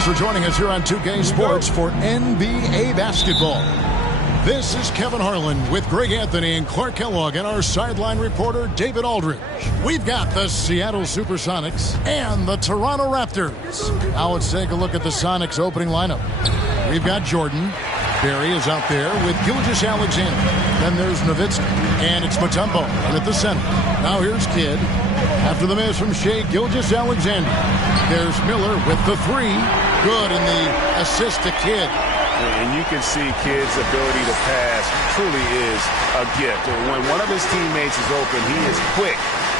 Thanks for joining us here on 2K Sports for NBA basketball. This is Kevin Harlan with Greg Anthony and Clark Kellogg and our sideline reporter David Aldridge. We've got the Seattle Supersonics and the Toronto Raptors. Now let's take a look at the Sonics opening lineup. We've got Jordan. Barry is out there with Gilgeous-Alexander. Then there's Nowitzki. And it's Mutombo at the center. Now here's Kidd. After the miss from Shea, Gilgeous-Alexander. There's Miller with the three. Good in the assist to Kidd. And you can see Kidd's ability to pass truly is a gift. When one of his teammates is open, he is quick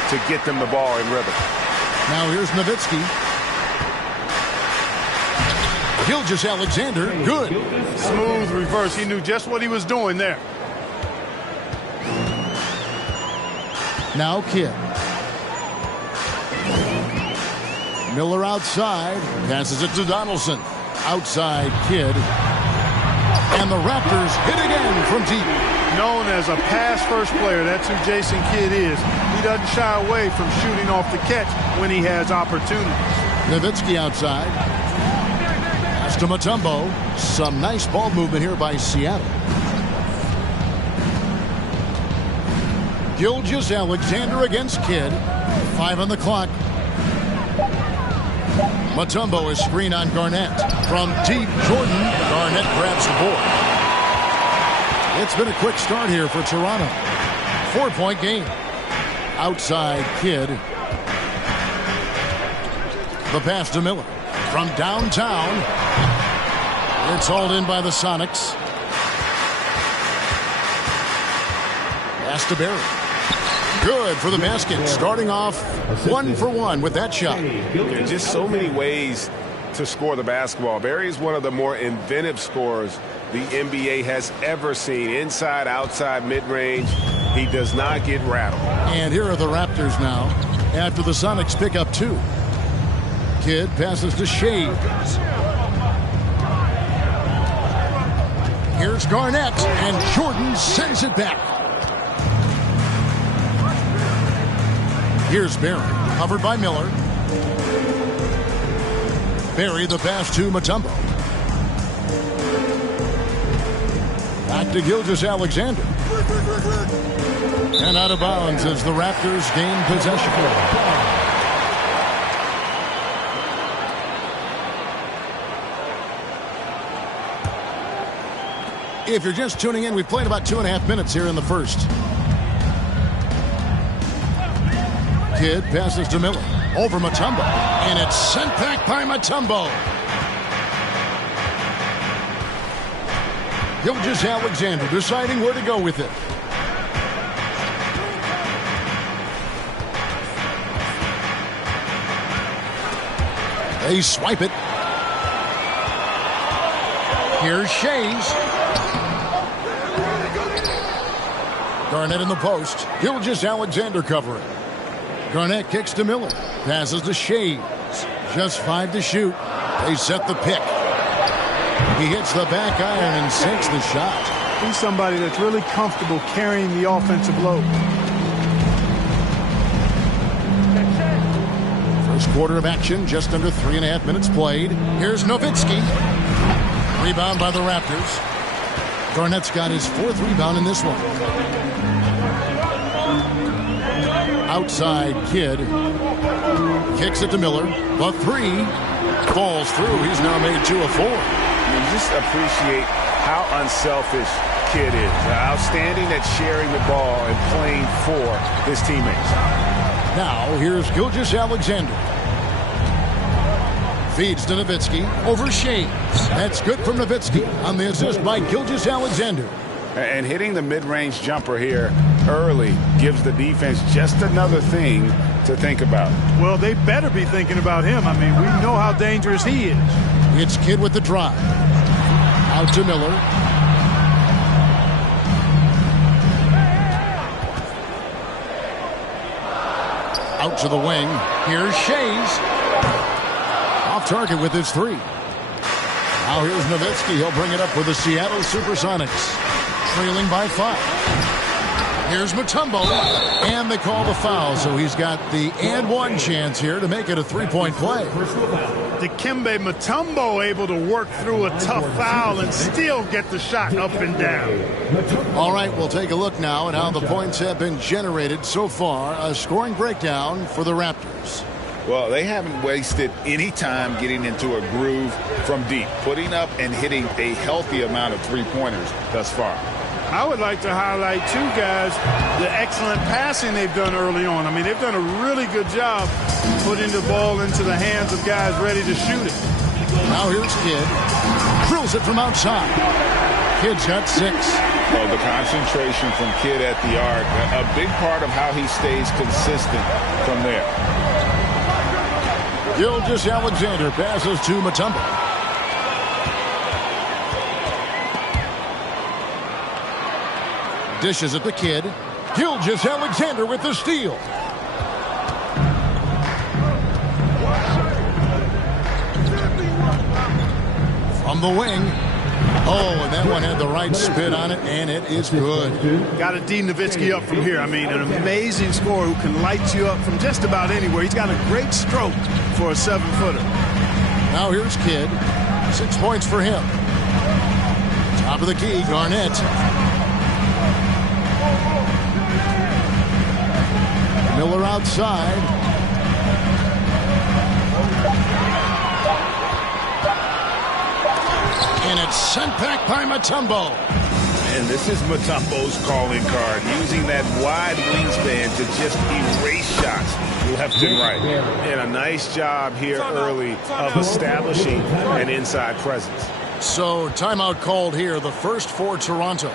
to get them the ball in rhythm. Now here's Nowitzki. Gilgeous-Alexander, good. Smooth reverse. He knew just what he was doing there. Now Kidd. Miller outside. Passes it to Donaldson. Outside Kidd. And the Raptors hit again from deep. Known as a pass-first player, that's who Jason Kidd is. He doesn't shy away from shooting off the catch when he has opportunities. Nowitzki outside. Pass to Mutombo. Some nice ball movement here by Seattle. Gilgeous-Alexander against Kidd. 5 on the clock. Mutombo is screen on Garnett. From deep, Jordan. Garnett grabs the board. It's been a quick start here for Toronto. 4-point game. Outside Kidd. The pass to Miller. From downtown. It's hauled in by the Sonics. Pass to Barry. Good for the basket. Starting off 1 for 1 with that shot. Just so many ways to score the basketball. Barry is one of the more inventive scorers the NBA has ever seen. Inside, outside, mid-range. He does not get rattled. And here are the Raptors now after the Sonics pick up 2. Kidd passes to Shea. Here's Garnett, and Jordan sends it back. Here's Barry, covered by Miller. Barry, the pass to Mutombo. Back to Gilgeous-Alexander. And out of bounds as the Raptors gain possession. If you're just tuning in, we've played about 2.5 minutes here in the first. Kidd passes to Miller. Over Mutombo. And it's sent back by Mutombo. Gilgeous-Alexander deciding where to go with it. They swipe it. Here's Shays. Garnett in the post. Gilgeous-Alexander covering. Garnett kicks to Miller. Passes to Shays. Just 5 to shoot. They set the pick. He hits the back iron and sinks the shot. He's somebody that's really comfortable carrying the offensive load. First quarter of action, just under 3.5 minutes played. Here's Nowitzki. Rebound by the Raptors. Garnett's got his 4th rebound in this one. Outside Kidd. Kicks it to Miller. The 3 falls through. He's now made 2 of 4. You just appreciate how unselfish Kidd is. Outstanding at sharing the ball and playing for his teammates. Now here's Gilgeous-Alexander. Feeds to Nowitzki. Over Shea. That's good from Nowitzki on the assist by Gilgeous-Alexander. And hitting the mid-range jumper here early gives the defense just another thing to think about. Well, they better be thinking about him. I mean, we know how dangerous he is. It's Kidd with the drive. Out to Miller. Out to the wing. Here's Shays. Off target with his 3. Now here's Nowitzki. He'll bring it up for the Seattle Supersonics. Trailing by 5. Here's Mutombo, and they call the foul, so he's got the and one chance here to make it a three-point play. Dikembe Mutombo able to work through a tough foul and still get the shot up and down. All right, we'll take a look now at how the points have been generated so far. A scoring breakdown for the Raptors. Well, they haven't wasted any time getting into a groove from deep, putting up and hitting a healthy amount of three-pointers thus far. I would like to highlight, too, guys, the excellent passing they've done early on. I mean, they've done a really good job putting the ball into the hands of guys ready to shoot it. Now here's Kidd. Drills it from outside. Kidd's got 6. Well, the concentration from Kidd at the arc, a big part of how he stays consistent from there. Gilgeous-Alexander passes to Mutombo. Dishes at the Kidd. Gilgeous-Alexander with the steal. From the wing. Oh, and that one had the right spin on it, and it is good. Got to D. Nowitzki up from here. I mean, an amazing scorer who can light you up from just about anywhere. He's got a great stroke for a 7-footer. Now here's Kidd. 6 points for him. Top of the key, Garnett. Miller outside. And it's sent back by Mutombo. And this is Mutombo's calling card, using that wide wingspan to just erase shots left and right. And a nice job here early of establishing an inside presence. So timeout called here, the first for Toronto.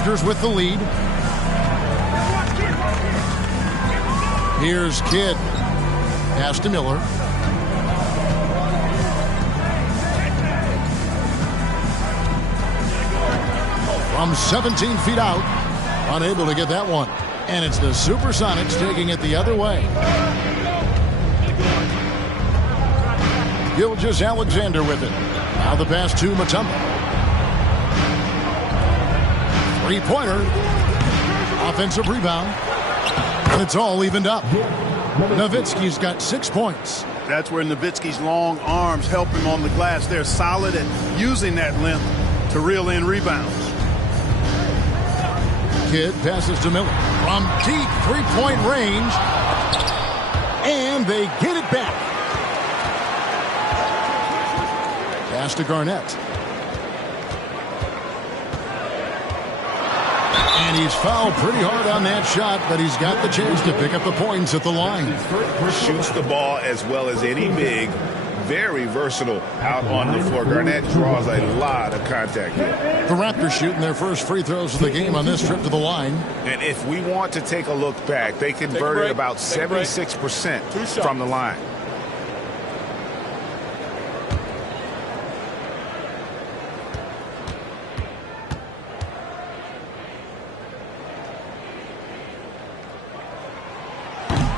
Raptors with the lead. Here's Kidd. Pass to Miller. From 17 feet out. Unable to get that one. And it's the Supersonics taking it the other way. Gilgeous-Alexander with it. Now the pass to Mutombo. Three-pointer. Offensive rebound. And it's all evened up. Nowitzki's got 6 points. That's where Nowitzki's long arms help him on the glass. They're solid at using that length to reel in rebounds. Kidd passes to Miller. From deep three-point range. And they get it back. Pass to Garnett. And he's fouled pretty hard on that shot, but he's got the chance to pick up the points at the line. Shoots the ball as well as any big. Very versatile out on the floor. Garnett draws a lot of contact here. The Raptors shooting their first free throws of the game on this trip to the line. And if we want to take a look back, they converted about 76% from the line.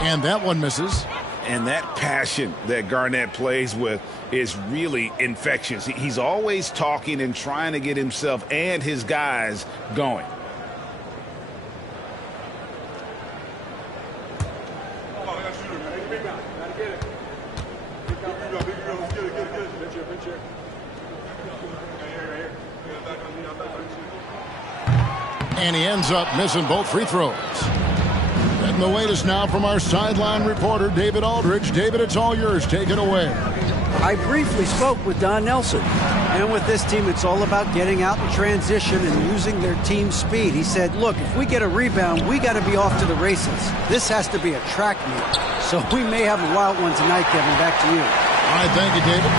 And that one misses. And that passion that Garnett plays with is really infectious. He's always talking and trying to get himself and his guys going. And he ends up missing both free throws. Getting the latest now from our sideline reporter, David Aldridge. David, it's all yours. Take it away. I briefly spoke with Don Nelson. And with this team, it's all about getting out in transition and using their team speed. He said, look, if we get a rebound, we got to be off to the races. This has to be a track meet. So we may have a wild one tonight, Kevin. Back to you. All right, thank you, David.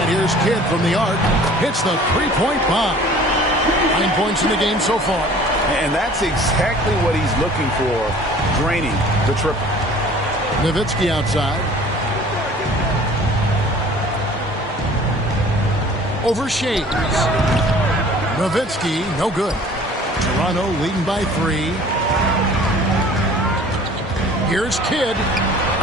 And here's Kidd from the arc. Hits the three-point bomb. 9 points in the game so far. And that's exactly what he's looking for, draining the triple. Nowitzki outside. Over Shades. Nowitzki, no good. Toronto leading by 3. Here's Kidd.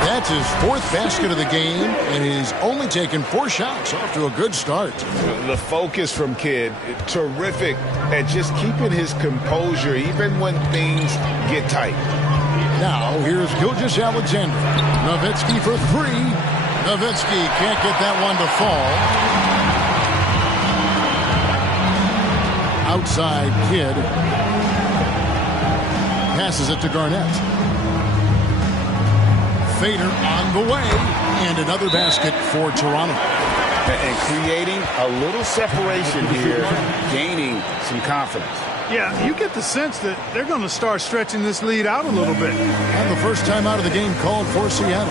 That's his 4th basket of the game, and he's only taken 4 shots. Off to a good start. The focus from Kidd, terrific at just keeping his composure even when things get tight. Now, here's Gilgeous-Alexander. Nowitzki for 3. Nowitzki can't get that one to fall. Outside Kidd. Passes it to Garnett. Fader on the way. And another basket for Toronto. And creating a little separation here, gaining some confidence. Yeah, you get the sense that they're going to start stretching this lead out a little bit. And the first time out of the game called for Seattle.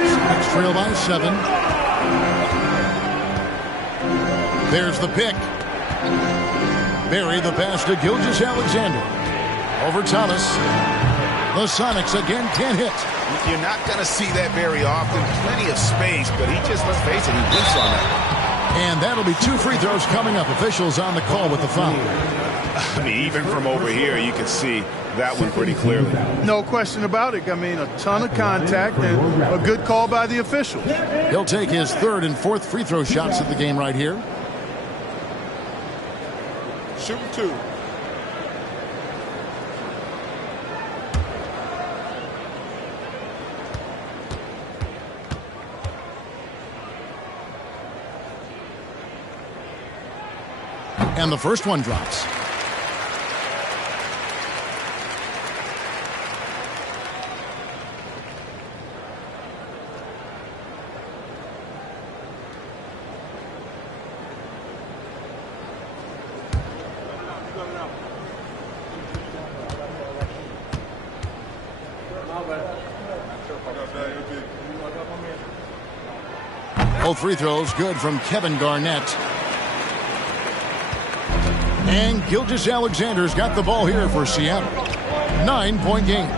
Sonics trail by 7. There's the pick. Barry the pass to Gilgeous-Alexander. Over Thomas. The Sonics again can't hit. You're not going to see that very often. Plenty of space, but he just, let's face it, he whiffs on that. And that'll be 2 free throws coming up. Officials on the call with the foul. I mean, even from over here, you can see that one pretty clearly. No question about it. I mean, a ton of contact and a good call by the official. He'll take his 3rd and 4th free throw shots of the game right here. Shooting 2. And the first one drops. Both free throws good from Kevin Garnett. And Gilgeous-Alexander's got the ball here for Seattle. 9-point game.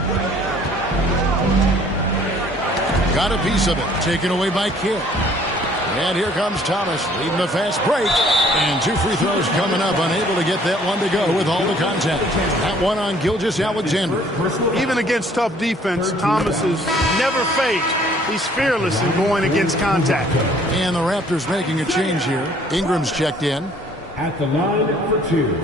Got a piece of it. Taken away by Kidd. And here comes Thomas leading the fast break. And 2 free throws coming up. Unable to get that one to go with all the contact. That one on Gilgeous-Alexander. Even against tough defense, Thomas is never faked. He's fearless in going against contact. And the Raptors making a change here. Ingram's checked in. At the line for 2.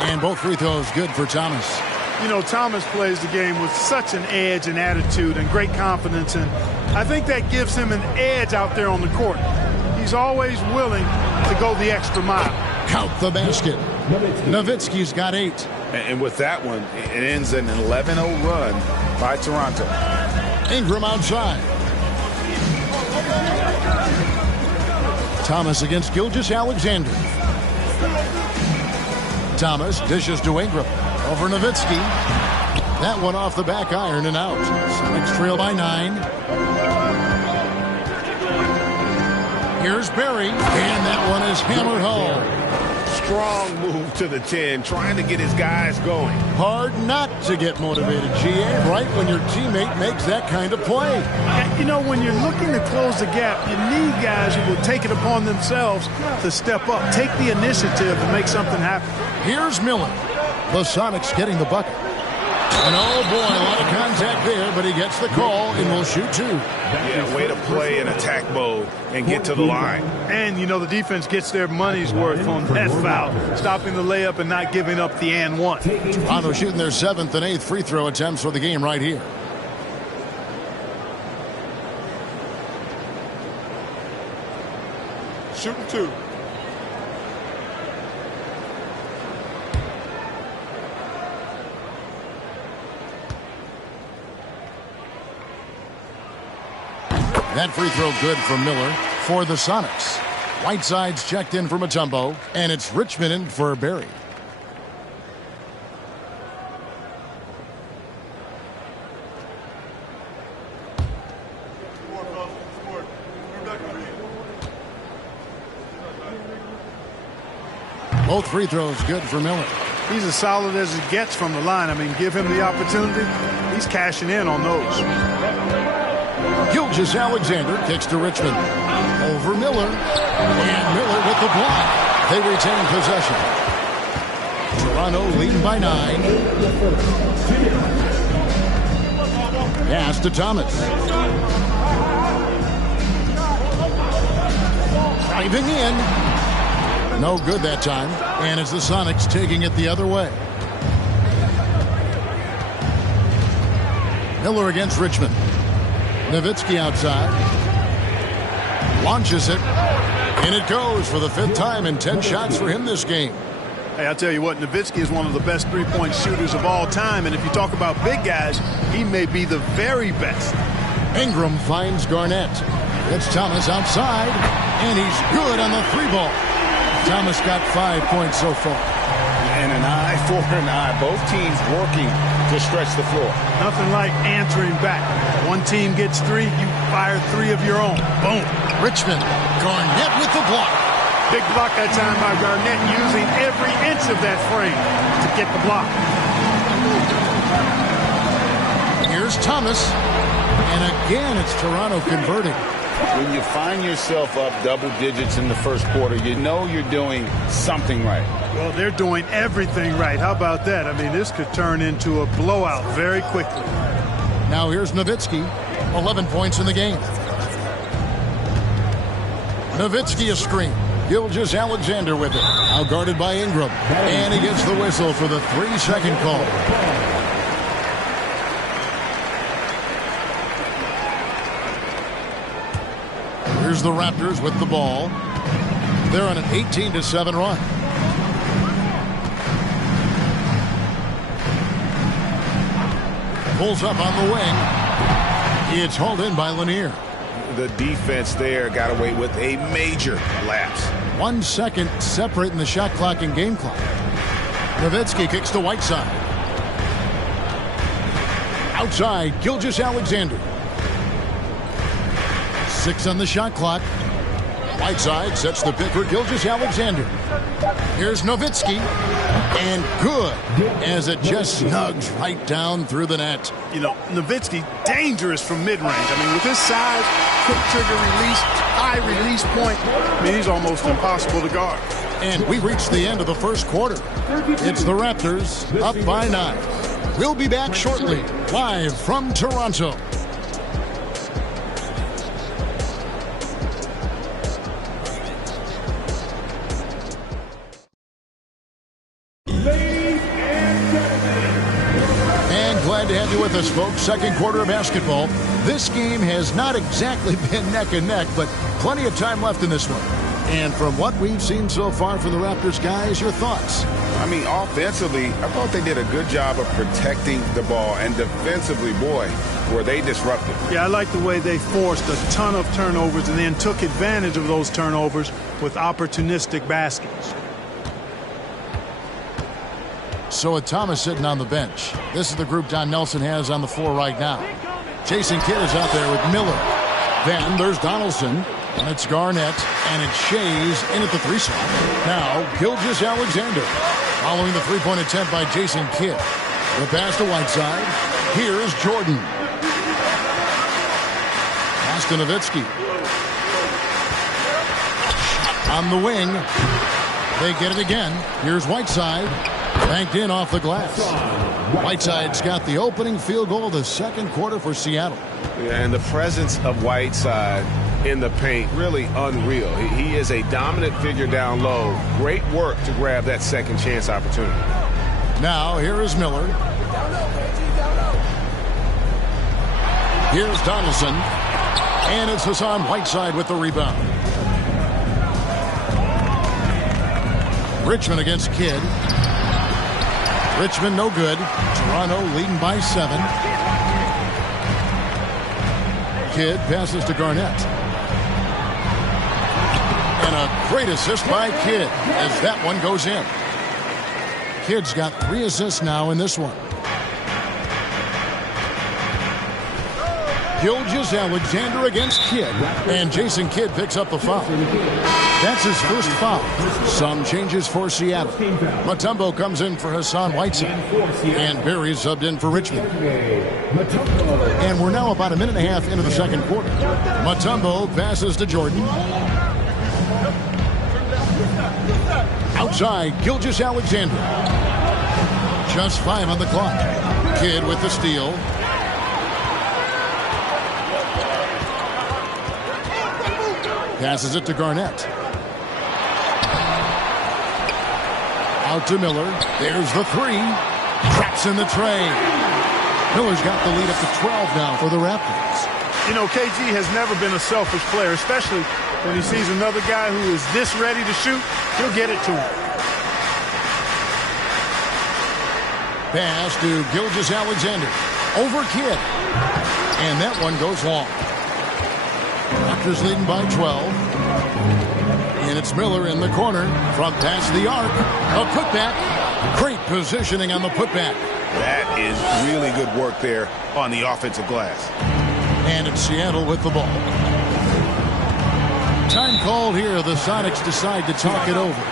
And both free throws good for Thomas. You know, Thomas plays the game with such an edge and attitude and great confidence, and I think that gives him an edge out there on the court. He's always willing to go the extra mile. Count the basket. Nowitzki's got 8. And with that one, it ends an 11-0 run by Toronto. Ingram outside. Thomas against Gilgeous-Alexander. Thomas dishes to Ingram. Over Nowitzki. That one off the back iron and out. Sonics trail by 9. Here's Barry, and that one is hammered home. Strong move to the 10, trying to get his guys going. Hard not to get motivated, GA, right when your teammate makes that kind of play. You know, when you're looking to close the gap, you need guys who will take it upon themselves to step up, take the initiative and make something happen. Here's Miller. The Sonics getting the bucket. And oh boy, a lot of contact there, but he gets the call and will shoot 2. Yeah, way to play in attack mode and get to the line. And, you know, the defense gets their money's worth on that foul, stopping the layup and not giving up the and 1. Toronto shooting their 7th and 8th free throw attempts for the game right here. Shooting 2. That free throw good from Miller for the Sonics. Whiteside's checked in for Mutombo, and it's Richmond in for Barry. Both free throws good for Miller. He's as solid as it gets from the line. I mean, give him the opportunity. He's cashing in on those. Gilgeous-Alexander kicks to Richmond. Over Miller. And Miller with the block. They retain possession. Toronto leading by 9. Pass to Thomas. Driving in. No good that time. And it's the Sonics taking it the other way. Miller against Richmond. Nowitzki outside. Launches it. And it goes for the 5th time in 10 shots for him this game. Hey, I'll tell you what, Nowitzki is one of the best three-point shooters of all time. And if you talk about big guys, he may be the very best. Ingram finds Garnett. It's Thomas outside. And he's good on the 3-ball. Thomas got 5 points so far. And an eye for an eye. Both teams working to stretch the floor. Nothing like answering back. One team gets 3, you fire 3 of your own. Boom. Richmond. Garnett with the block. Big block that time by Garnett, using every inch of that frame to get the block. Here's Thomas. And again, it's Toronto converting. When you find yourself up double digits in the first quarter, you know you're doing something right. Well, they're doing everything right. How about that? I mean, this could turn into a blowout very quickly. Now here's Nowitzki. 11 points in the game. Nowitzki a screen. Gilgeous-Alexander with it. Out guarded by Ingram. And he gets the whistle for the 3-second call. Here's the Raptors with the ball. They're on an 18-7 run. Pulls up on the wing. It's hauled in by Lanier. The defense there got away with a major lapse. 1 second separating the shot clock and game clock. Nowitzki kicks to Whiteside. Outside, Gilgeous-Alexander. 6 on the shot clock. Whiteside sets the pick for Gilgeous-Alexander. Here's Nowitzki. And good, as it just snugs right down through the net. You know, Nowitzki, dangerous from mid-range. I mean, with his size, quick trigger release, high release point, I mean, he's almost impossible to guard. And we reached the end of the first quarter. It's the Raptors up by 9. We'll be back shortly, live from Toronto. Glad to have you with us, folks. Second quarter of basketball. This game has not exactly been neck and neck, but plenty of time left in this one. And from what we've seen so far from the Raptors, guys, your thoughts? I mean, offensively, I thought they did a good job of protecting the ball. And defensively, boy, were they disruptive. Yeah, I like the way they forced a ton of turnovers and then took advantage of those turnovers with opportunistic baskets. So with Thomas sitting on the bench, this is the group Don Nelson has on the floor right now. Jason Kidd is out there with Miller. Then there's Donaldson, and it's Garnett, and it's Shays in at the 3 spot. Now Gilgeous-Alexander following the 3-point attempt by Jason Kidd. The pass to Whiteside. Here's Jordan. Pass to Nowitzki. On the wing. They get it again. Here's Whiteside. Banked in off the glass. Whiteside's got the opening field goal of the second quarter for Seattle. Yeah, and the presence of Whiteside in the paint, really unreal. He is a dominant figure down low. Great work to grab that second chance opportunity. Now here is Miller. Here's Donaldson. And it's Hassan Whiteside with the rebound. Richmond against Kidd. Richmond no good. Toronto leading by 7. Kidd passes to Garnett. And a great assist by Kidd as that one goes in. Kidd's got 3 assists now in this one. Gilgeous-Alexander against Kidd. And Jason Kidd picks up the foul. That's his first foul. Some changes for Seattle. Mutombo comes in for Hassan Whiteside. And Barry subbed in for Richmond. And we're now about a minute and a half into the second quarter. Mutombo passes to Jordan. Outside, Gilgeous-Alexander. Just 5 on the clock. Kidd with the steal. Passes it to Garnett. Out to Miller. There's the 3. Traps in the tray. Miller's got the lead up to 12 now for the Raptors. You know, KG has never been a selfish player, especially when he sees another guy who is this ready to shoot. He'll get it to him. Pass to Gilgeous-Alexander. Over Kidd. And that one goes long. Raptors leading by 12. And it's Miller in the corner from past the arc. A putback. Great positioning on the putback. That is really good work there on the offensive glass. And it's Seattle with the ball. Time called here. The Sonics decide to talk it over.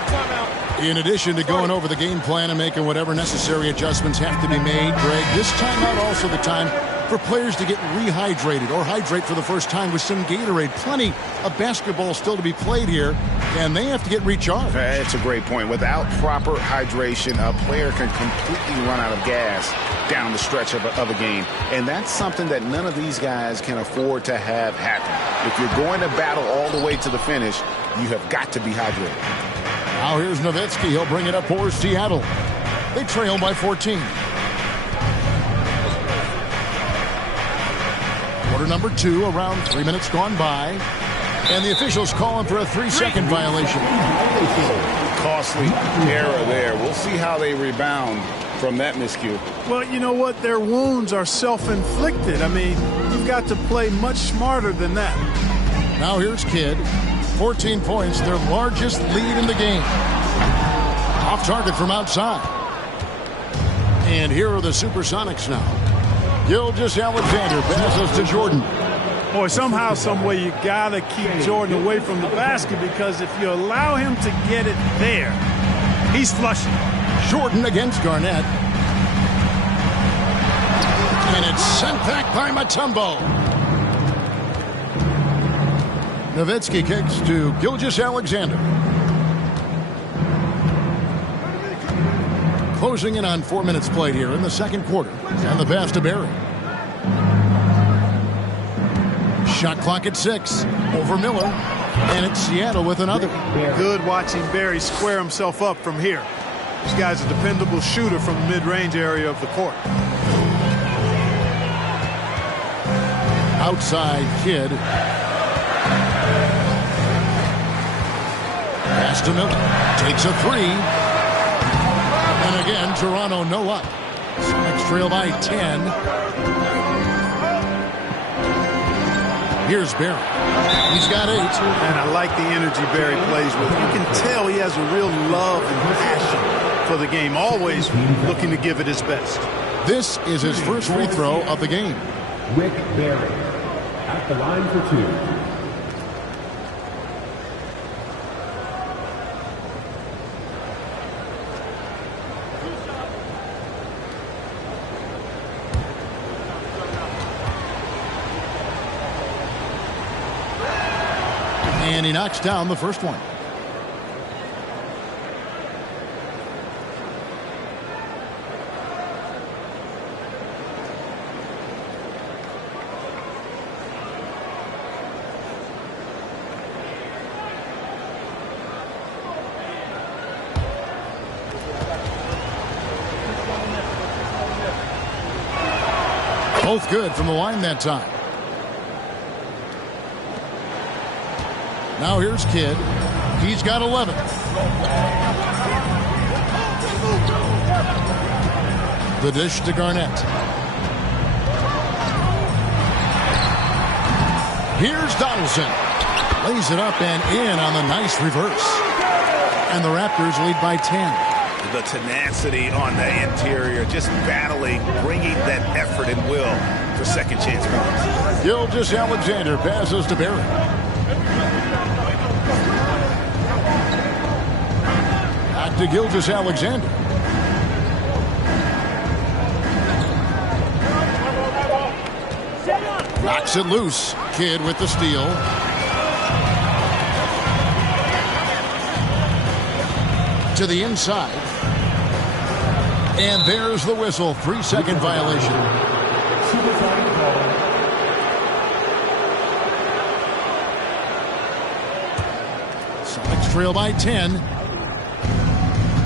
In addition to going over the game plan and making whatever necessary adjustments have to be made, Greg, this timeout also the time for players to get rehydrated or hydrate for the first time with some Gatorade. Plenty of basketball still to be played here, and they have to get recharged. That's a great point. Without proper hydration, a player can completely run out of gas down the stretch of a game. And that's something that none of these guys can afford to have happen. If you're going to battle all the way to the finish, you have got to be hydrated. Now here's Nowitzki. He'll bring it up for Seattle. They trail by 14. Quarter number 2, around 3 minutes gone by. And the officials calling for a 3-second violation. Costly error there. We'll see how they rebound from that miscue. Well, you know what? Their wounds are self-inflicted. I mean, you've got to play much smarter than that. Now here's Kidd. 14 points, their largest lead in the game. Off target from outside. And here are the Supersonics now. Gilgeous-Alexander passes to Jordan. Boy, somehow, some way, you got to keep Jordan away from the basket, because if you allow him to get it there, he's flushing. Jordan against Garnett. And it's sent back by Mutombo. Nowitzki kicks to Gilgeous-Alexander. Closing in on 4 minutes played here in the second quarter. And the pass to Barry. Shot clock at 6. Over Miller. And it's Seattle with another. Good watching Barry square himself up from here. This guy's a dependable shooter from the mid-range area of the court. Outside Kidd. Pass to Miller. Takes a 3. And again, Toronto no up. Sonics trail by 10. Here's Barry. He's got 8. And I like the energy Barry plays with. You can tell he has a real love and passion for the game. Always looking to give it his best. This is his first free throw of the game. Rick Barry at the line for 2. And he knocks down the first one. Both good from the line that time. Now here's Kidd. He's got 11. The dish to Garnett. Here's Donaldson. Lays it up and in on the nice reverse. And the Raptors lead by 10. the tenacity on the interior, just battling, bringing that effort and will for second chance points. Gilgeous-Alexander passes to Barry. Back to Gilgeous-Alexander. Knocks it loose. Kidd with the steal. To the inside. And there's the whistle. 3-second violation. Sonics trail by 10.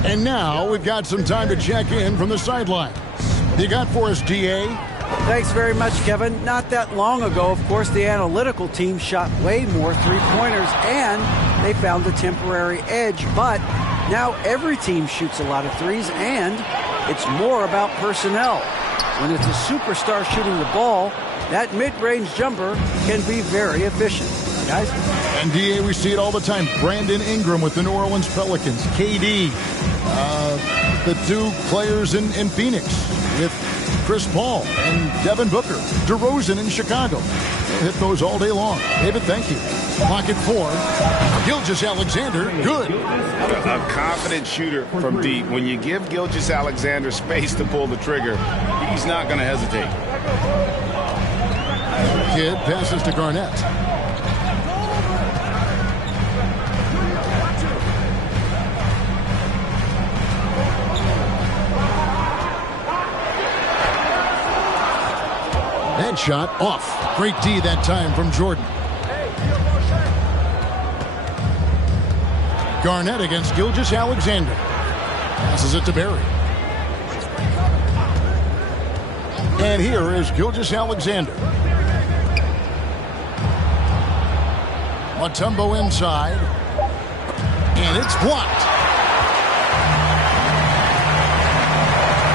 And now we've got some time to check in from the sidelines. You got for us, DA? Thanks very much, Kevin. Not that long ago, of course, the analytical team shot way more three-pointers, and they found a temporary edge. But now every team shoots a lot of threes, and it's more about personnel. When it's a superstar shooting the ball, that mid-range jumper can be very efficient. Guys? And DA, we see it all the time. Brandon Ingram with the New Orleans Pelicans. KD, the two players in Phoenix with Chris Paul and Devin Booker. DeRozan in Chicago. They'll hit those all day long. David, thank you. Pocket 4. Gilgeous-Alexander, good. A confident shooter from deep. When you give Gilgeous-Alexander space to pull the trigger, he's not going to hesitate. Kidd passes to Garnett. That shot off. Great D that time from Jordan. Garnett against Gilgeous-Alexander. Passes it to Barry. And here is Gilgeous-Alexander. Mutombo inside. And it's blocked.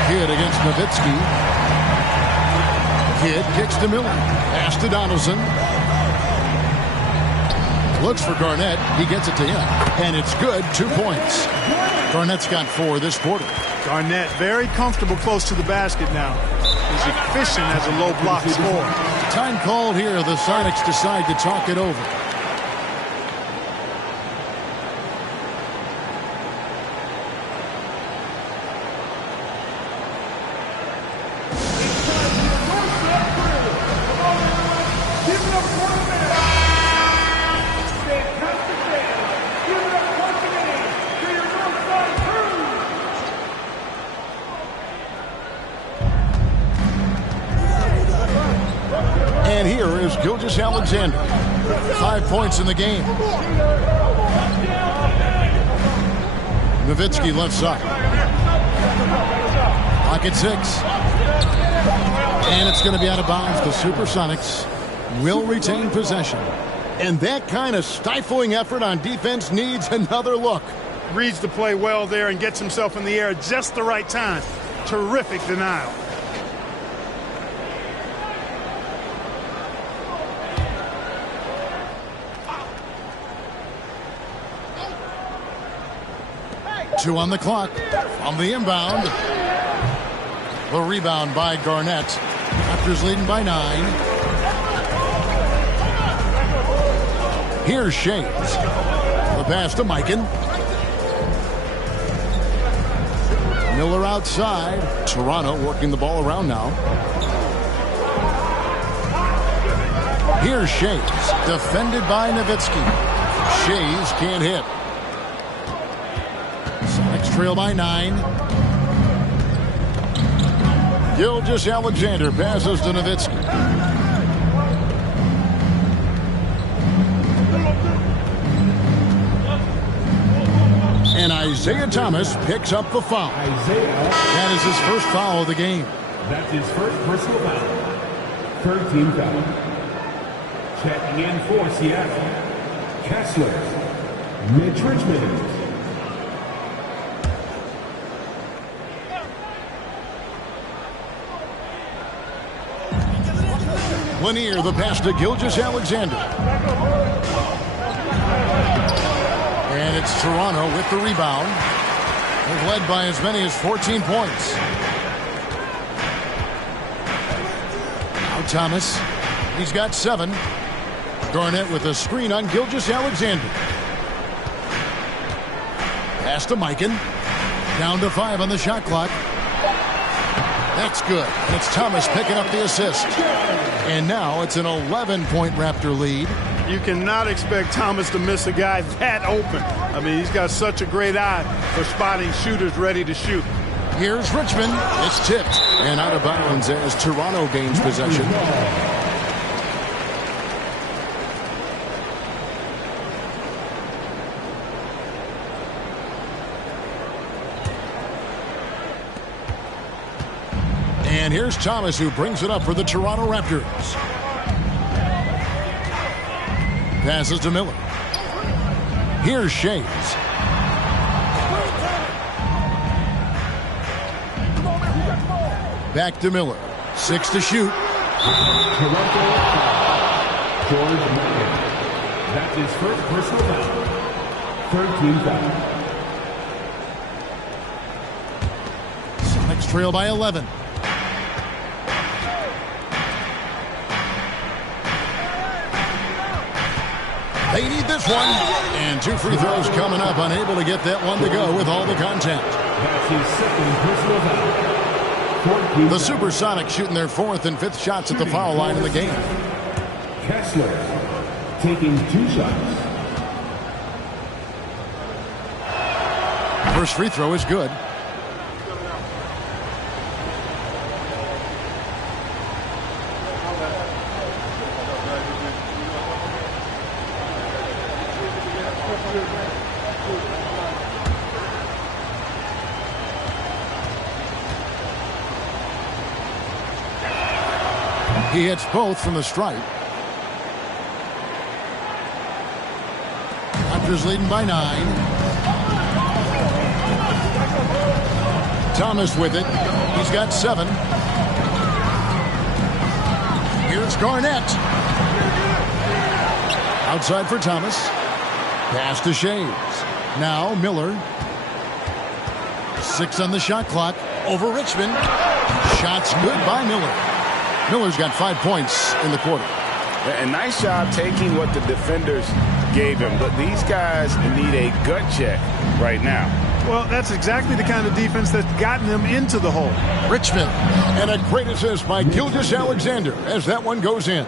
Kidd against Nowitzki. Kidd kicks to Miller. Pass to Donaldson. Looks for Garnett. He gets it to him. And it's good. 2 points. Garnett's got 4 this quarter. Garnett very comfortable close to the basket now. He's efficient as a low block scorer. Time called here. The Sonics decide to talk it over. And here is Gilgeous-Alexander. 5 points in the game. Nowitzki left side. Pocket 6. And it's going to be out of bounds. The Supersonics will retain possession. And that kind of stifling effort on defense needs another look. Reads the play well there and gets himself in the air at just the right time. Terrific denial. Two on the clock. On the inbound. The rebound by Garnett. Raptors leading by 9. Here's Shays. The pass to Mikan. Miller outside. Toronto working the ball around now. Here's Shays. Defended by Nowitzki. Shays can't hit. Sonics trail by 9. Gilgeous-Alexander passes to Nowitzki. And Isaiah Thomas picks up the foul. That is his first foul of the game. That's his first personal foul. Third team foul. Checking in for Seattle. Kessler. Mitch Richmond. Lanier, the pass to Gilgeous-Alexander. And it's Toronto with the rebound. They've led by as many as 14 points. Now Thomas. He's got 7. Garnett with a screen on Gilgeous-Alexander. Pass to Mikan. Down to 5 on the shot clock. That's good. And it's Thomas picking up the assist. And now it's an 11-point Raptor lead. You cannot expect Thomas to miss a guy that open. I mean, he's got such a great eye for spotting shooters ready to shoot. Here's Richmond. It's tipped and out of bounds as Toronto gains possession. And here's Thomas, who brings it up for the Toronto Raptors. Passes to Miller. Here's Shays. Back to Miller. 6 to shoot. Toronto, George Bangin. That's his first personal foul. 13 foul. Sonics trail by 11. They need this one. And 2 free throws coming up. Unable to get that one to go with all the contact. That's his second personal foul. The Supersonics shooting their 4th and 5th shots at the foul line in the game. Kessler taking 2 shots. First free throw is good. He hits both from the stripe. Raptors leading by 9. Thomas with it. He's got 7. Here's Garnett. Outside for Thomas. Pass to Shays. Now Miller. 6 on the shot clock. Over Richmond. Shots good by Miller. Miller's got 5 points in the quarter. A nice job taking what the defenders gave him. But these guys need a gut check right now. Well, that's exactly the kind of defense that's gotten them into the hole. Richmond. And a great assist by Gilgeous-Alexander as that one goes in.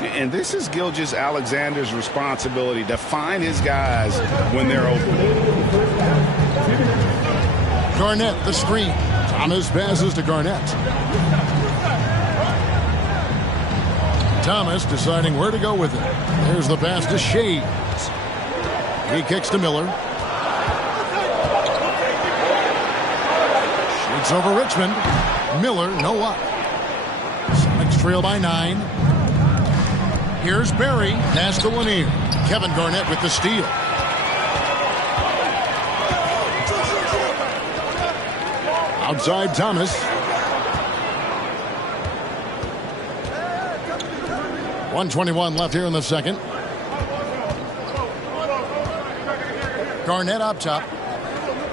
And this is Gilgeous-Alexander's responsibility to find his guys when they're open. Garnett, the screen. Thomas passes to Garnett. Thomas deciding where to go with it. There's the pass to Shays. He kicks to Miller. Shoots over Richmond. Miller, no up. Sonics trail by 9. Here's Barry. Pass to Lanier. Kevin Garnett with the steal. Outside Thomas. 1:21 left here in the second. Garnett up top.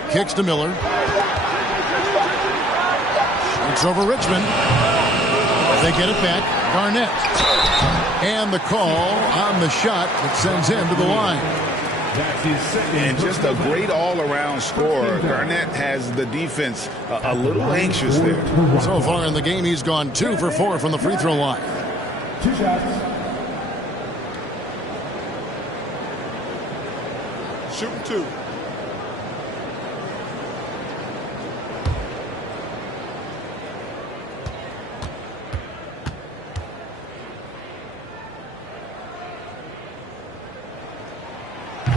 Kicks to Miller. Shoots over Richmond. They get it back. Garnett. And the call on the shot that sends him to the line. And just a great all-around scorer. Garnett has the defense a little anxious there. So far in the game, he's gone 2 for 4 from the free throw line. 2 shots. Shooting 2.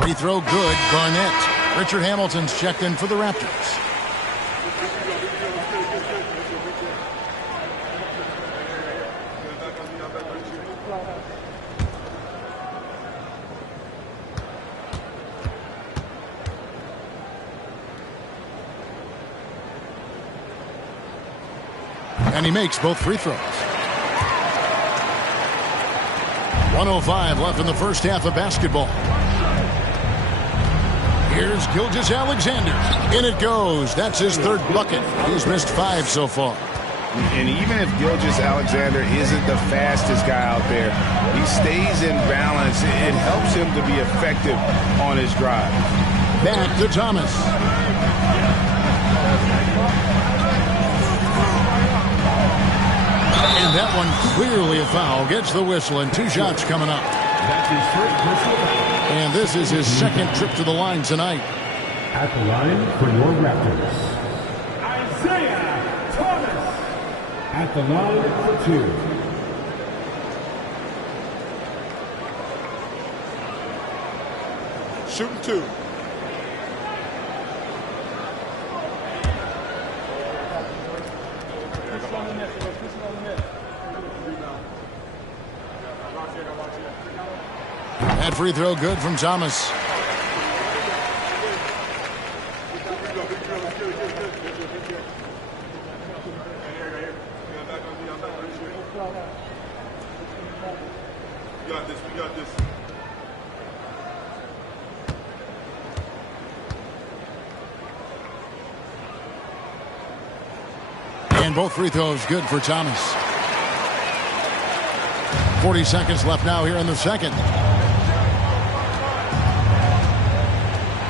Free throw good. Garnett. Richard Hamilton's checked in for the Raptors. And he makes both free throws. 1:05 left in the first half of basketball. Here's Gilgeous Alexander. In it goes. That's his third bucket. He's missed 5 so far. And even if Gilgeous Alexander isn't the fastest guy out there, he stays in balance. It helps him to be effective on his drive. Back to Thomas. And that one clearly a foul. Gets the whistle, and 2 shots coming up. And this is his second trip to the line tonight. At the line for your Raptors, Isaiah Thomas. At the line for 2. Shooting 2. That free throw good from Thomas. We got this. And both free throws good for Thomas. 40 seconds left now here in the second.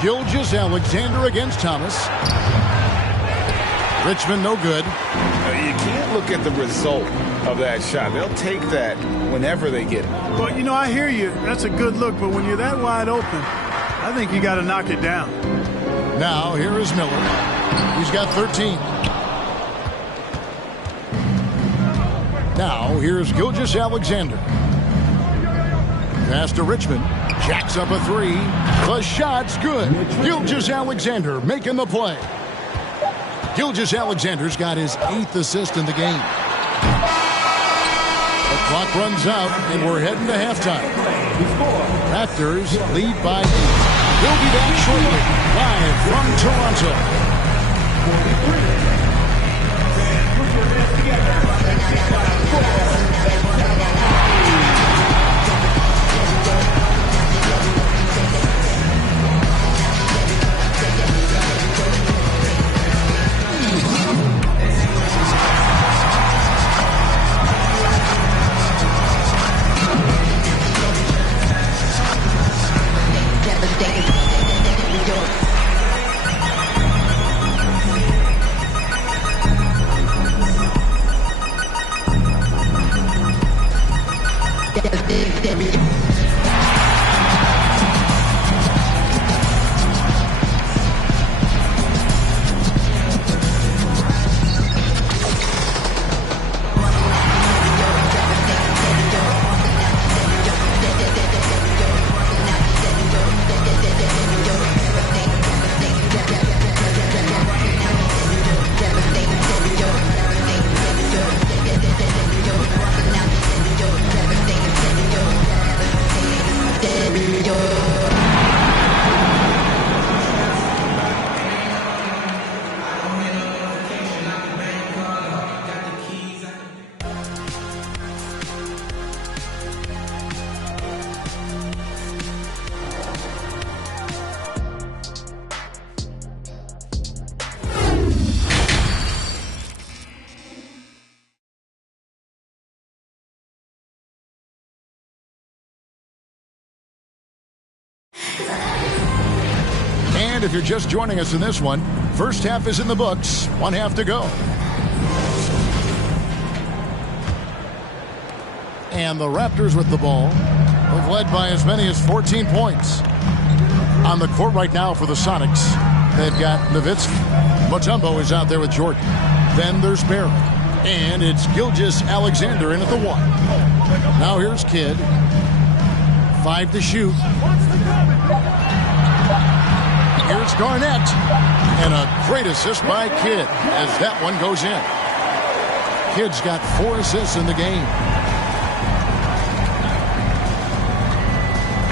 Gilgeous Alexander against Thomas. Richmond no good. You can't look at the result of that shot. They'll take that whenever they get it. Well, you know, I hear you. That's a good look, but when you're that wide open, I think you got to knock it down. Now here is Miller. He's got 13. Now here's Gilgeous Alexander. Pass to Richmond. Jacks up a 3. The shot's good. Gilgeous Alexander making the play. Gilgeous Alexander's got his 8th assist in the game. The clock runs out, and we're heading to halftime. Raptors lead by 8. We'll be back shortly, live from Toronto. And if you're just joining us in this one, first half is in the books. 1 half to go. And the Raptors with the ball have led by as many as 14 points. On the court right now for the Sonics, they've got Nowitzki. Mutombo is out there with Jordan. Then there's Barry. And it's Gilgeous Alexander in at the 1. Now here's Kidd. 5 to shoot. Here's Garnett. And a great assist by Kidd as that one goes in. Kidd's got 4 assists in the game.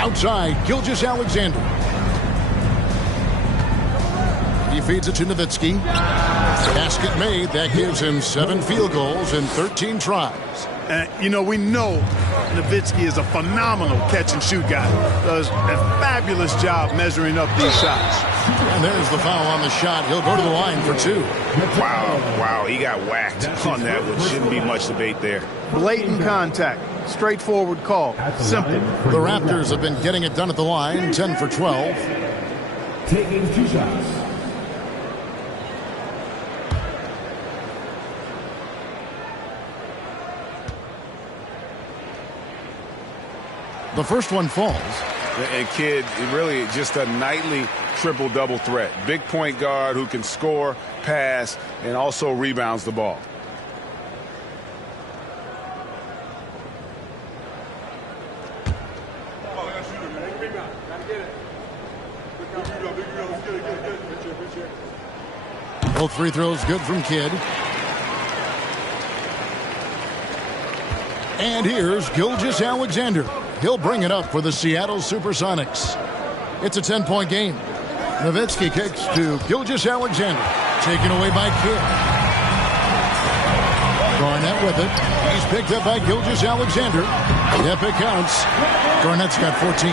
Outside, Gilgeous Alexander. He feeds it to Nowitzki. Basket made. That gives him 7 field goals in 13 tries. And, we know Nowitzki is a phenomenal catch-and-shoot guy. Does a fabulous job measuring up these shots. And there's the foul on the shot. He'll go to the line for 2. Wow, he got whacked on that one. Shouldn't be much debate there. Blatant contact. Straightforward call. Simple. The Raptors have been getting it done at the line, 10 for 12. Taking 2 shots. The first one falls. And Kidd, really just a nightly triple-double threat. Big point guard who can score, pass, and also rebounds the ball. Both free throws good from Kidd. And here's Gilgeous-Alexander. He'll bring it up for the Seattle Supersonics. It's a 10-point game. Nowitzki kicks to Gilgeous-Alexander. Taken away by Kidd. Garnett with it. He's picked up by Gilgeous-Alexander. Yep, it counts. Garnett's got 14.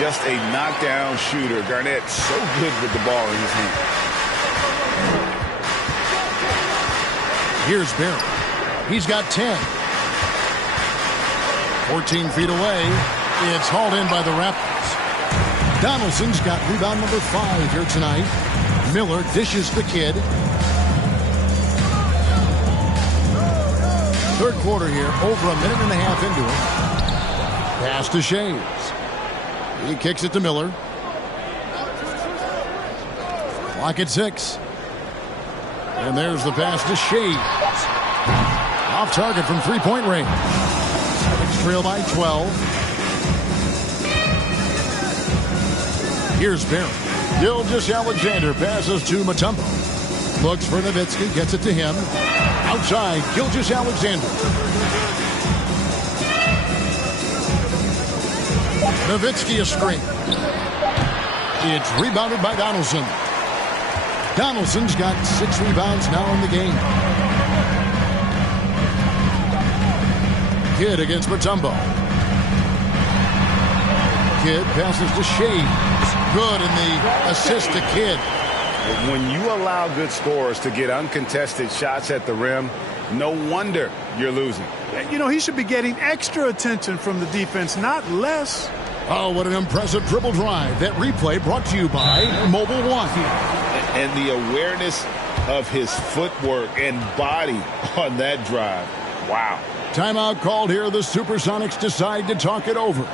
Just a knockdown shooter. Garnett so good with the ball in his hand. Here's Barry. He's got 10. 14 feet away. It's hauled in by the Raptors. Donaldson's got rebound number 5 here tonight. Miller dishes the Kidd. Third quarter here, over a minute and a half into it. Pass to Shays. He kicks it to Miller. Clock at 6. And there's the pass to Shays. Off target from three-point range. Trail by 12. Here's Barry. Gilgeous-Alexander passes to Mutombo. Looks for Nowitzki, gets it to him. Outside, Gilgeous-Alexander. Nowitzki a screen. It's rebounded by Donaldson. Donaldson's got 6 rebounds now in the game. Kidd against Mutombo. Kidd passes to Shays. Good in the assist to Kidd. When you allow good scorers to get uncontested shots at the rim, no wonder you're losing. He should be getting extra attention from the defense, not less. Oh, what an impressive dribble drive. That replay brought to you by Mobile One. And the awareness of his footwork and body on that drive. Wow. Timeout called here. The Supersonics decide to talk it over.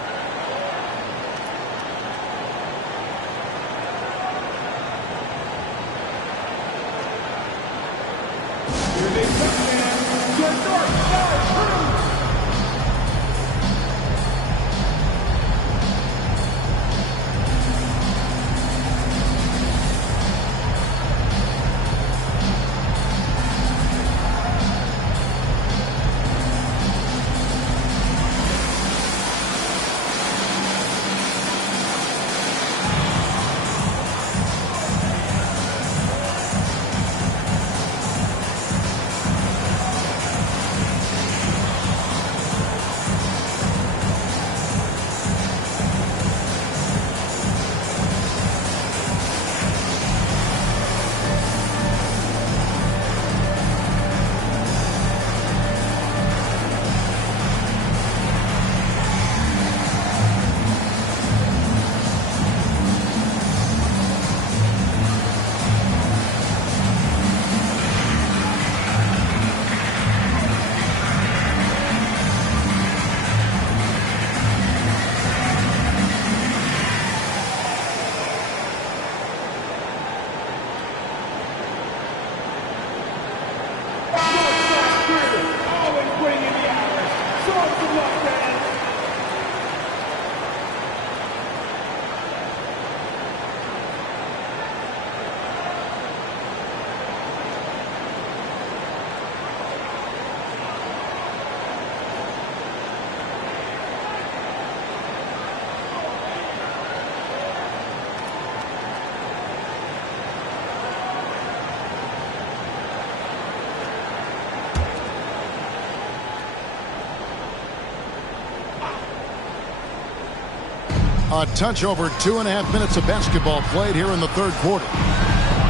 A touch over 2.5 minutes of basketball played here in the third quarter.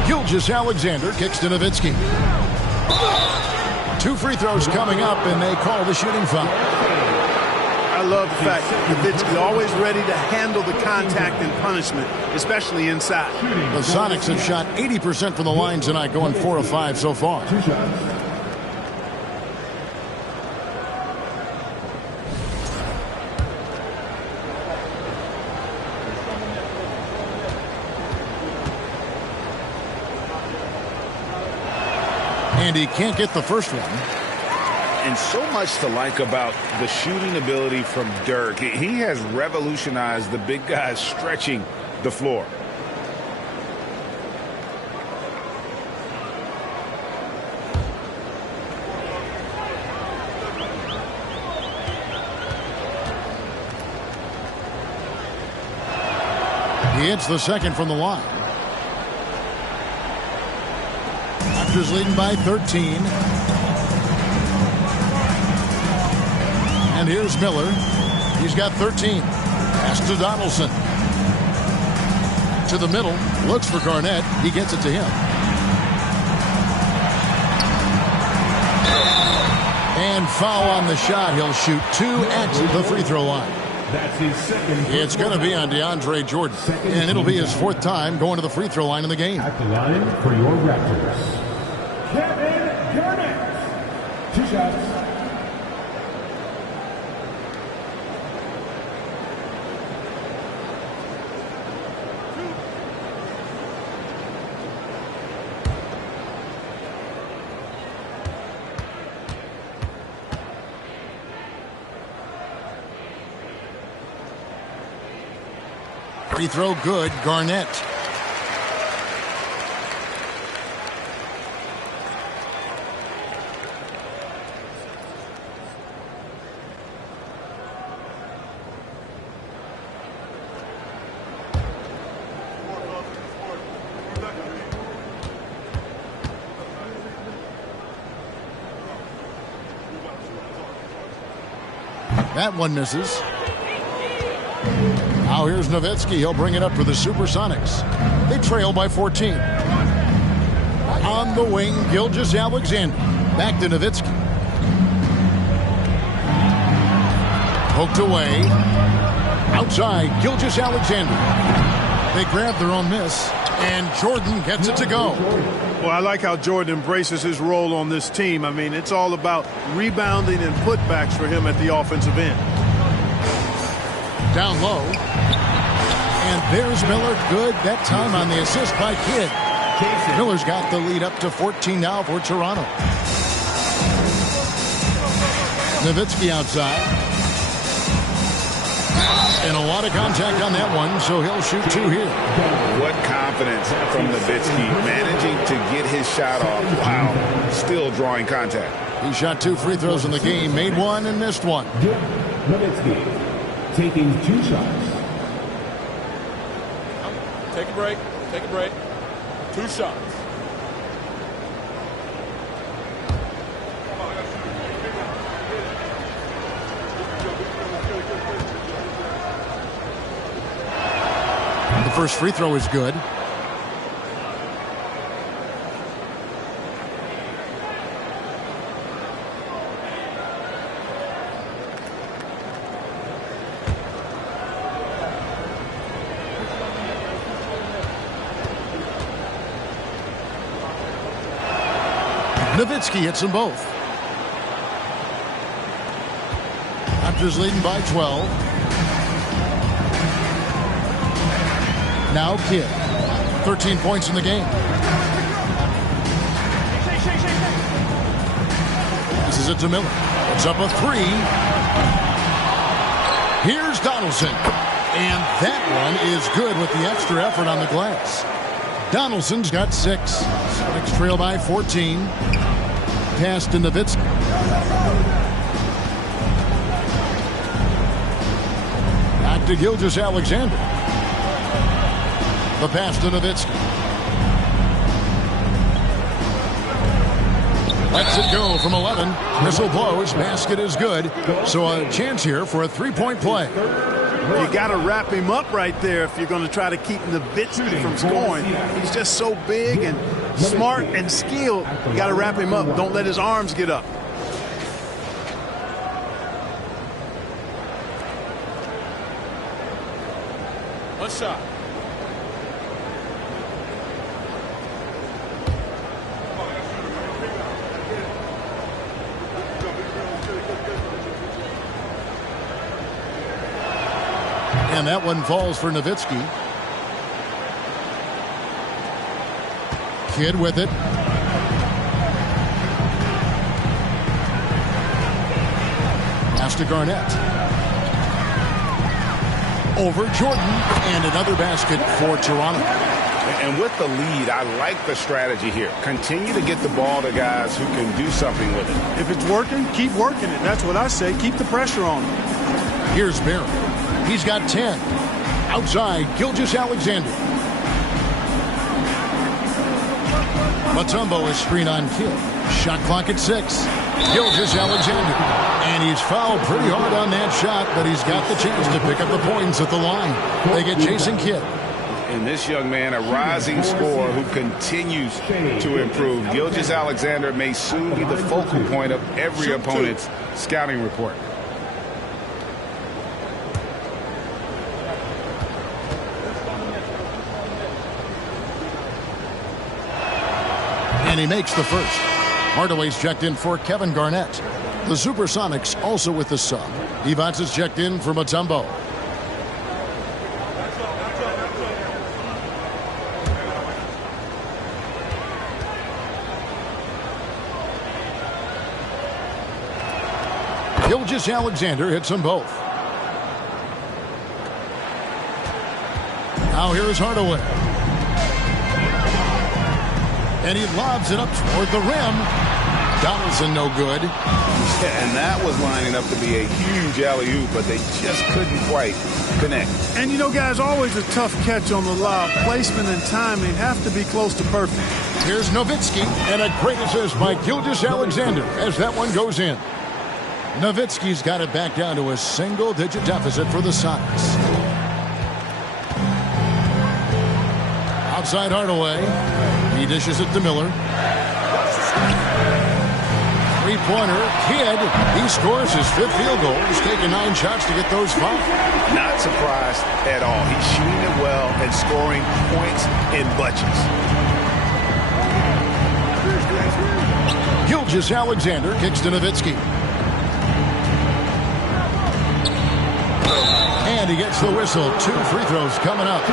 Gilgeous-Alexander kicks to Nowitzki. 2 free throws coming up, and they call the shooting foul. I love the fact that Nowitzki always ready to handle the contact and punishment, especially inside. The Sonics have shot 80% from the line tonight, going 4 of 5 so far. 2 shots. And he can't get the first one. And so much to like about the shooting ability from Dirk. He has revolutionized the big guys stretching the floor. He hits the second from the line. Raptors leading by 13. And here's Miller. He's got 13. Pass to Donaldson. To the middle. Looks for Garnett. He gets it to him. And foul on the shot. He'll shoot 2 at the free throw line. That's his second. It's going to be on DeAndre Jordan. And it'll be his 4th time going to the free throw line in the game. At the line for your Raptors, Kevin Garnett. 2 shots. Free throw good. Garnett. That one misses. Now here's Nowitzki. He'll bring it up for the Supersonics. They trail by 14. On the wing, Gilgeous-Alexander. Back to Nowitzki. Poked away. Outside, Gilgeous-Alexander. They grab their own miss, and Jordan gets it to go. Well, I like how Jordan embraces his role on this team. I mean, it's all about rebounding and putbacks for him at the offensive end. Down low. And there's Miller. Good that time on the assist by Kidd. Miller's got the lead up to 14 now for Toronto. Nowitzki outside. And a lot of contact on that one, so he'll shoot 2 here. What confidence from Nowitzki, managing to get his shot off while still drawing contact. He shot 2 free throws in the game, made 1 and missed 1. Nowitzki taking 2 shots. Take a break. Take a break. 2 shots. The first free throw is good. Nowitzki hits them both. Raptors leading by 12. Now Kidd. 13 points in the game. This is it to Miller. It's up a 3. Here's Donaldson. And that one is good with the extra effort on the glass. Donaldson's got 6. Sonics trail by 14. Pass to Nowitzki. Back to Gilgeous-Alexander. The pass to Nowitzki. Lets it go from 11. Whistle blows. Basket is good. So a chance here for a 3-point play. You got to wrap him up right there if you're going to try to keep Nowitzki from scoring. He's just so big and smart and skilled. You got to wrap him up. Don't let his arms get up. One shot. And that one falls for Nowitzki. Kidd with it. Pass to Garnett. Over Jordan, and another basket for Toronto. And with the lead, I like the strategy here. Continue to get the ball to guys who can do something with it. If it's working, keep working it. That's what I say. Keep the pressure on him. Here's Barry. He's got 10. Outside, Gilgeous-Alexander. Mutombo is screen on Kidd. Shot clock at 6. Gilgeous-Alexander. And he's fouled pretty hard on that shot, but he's got the chance to pick up the points at the line. They get Jason Kidd. And this young man, a rising scorer who continues to improve. Gilgeous-Alexander may soon be the focal point of every opponent's scouting report. And he makes the first. Hardaway's checked in for Kevin Garnett. The Supersonics also with the sub. Evans is checked in for Mutombo. Gilgeous-Alexander hits them both. Now here is Hardaway. And he lobs it up toward the rim. Donaldson no good. And that was lining up to be a huge alley-oop, but they just couldn't quite connect. And you know, guys, always a tough catch on the lob. Placement and timing have to be close to perfect. Here's Nowitzki, and a great assist by Gilgeous-Alexander as that one goes in. Nowitzki's got it back down to a single-digit deficit for the Sonics. Outside Hardaway. He dishes it to Miller. Three-pointer. Kidd. He scores his 5th field goal. He's taken 9 shots to get those 5. Not surprised at all. He's shooting it well and scoring points in bunches. Gilgeous-Alexander kicks to Nowitzki. And he gets the whistle. 2 free throws coming up.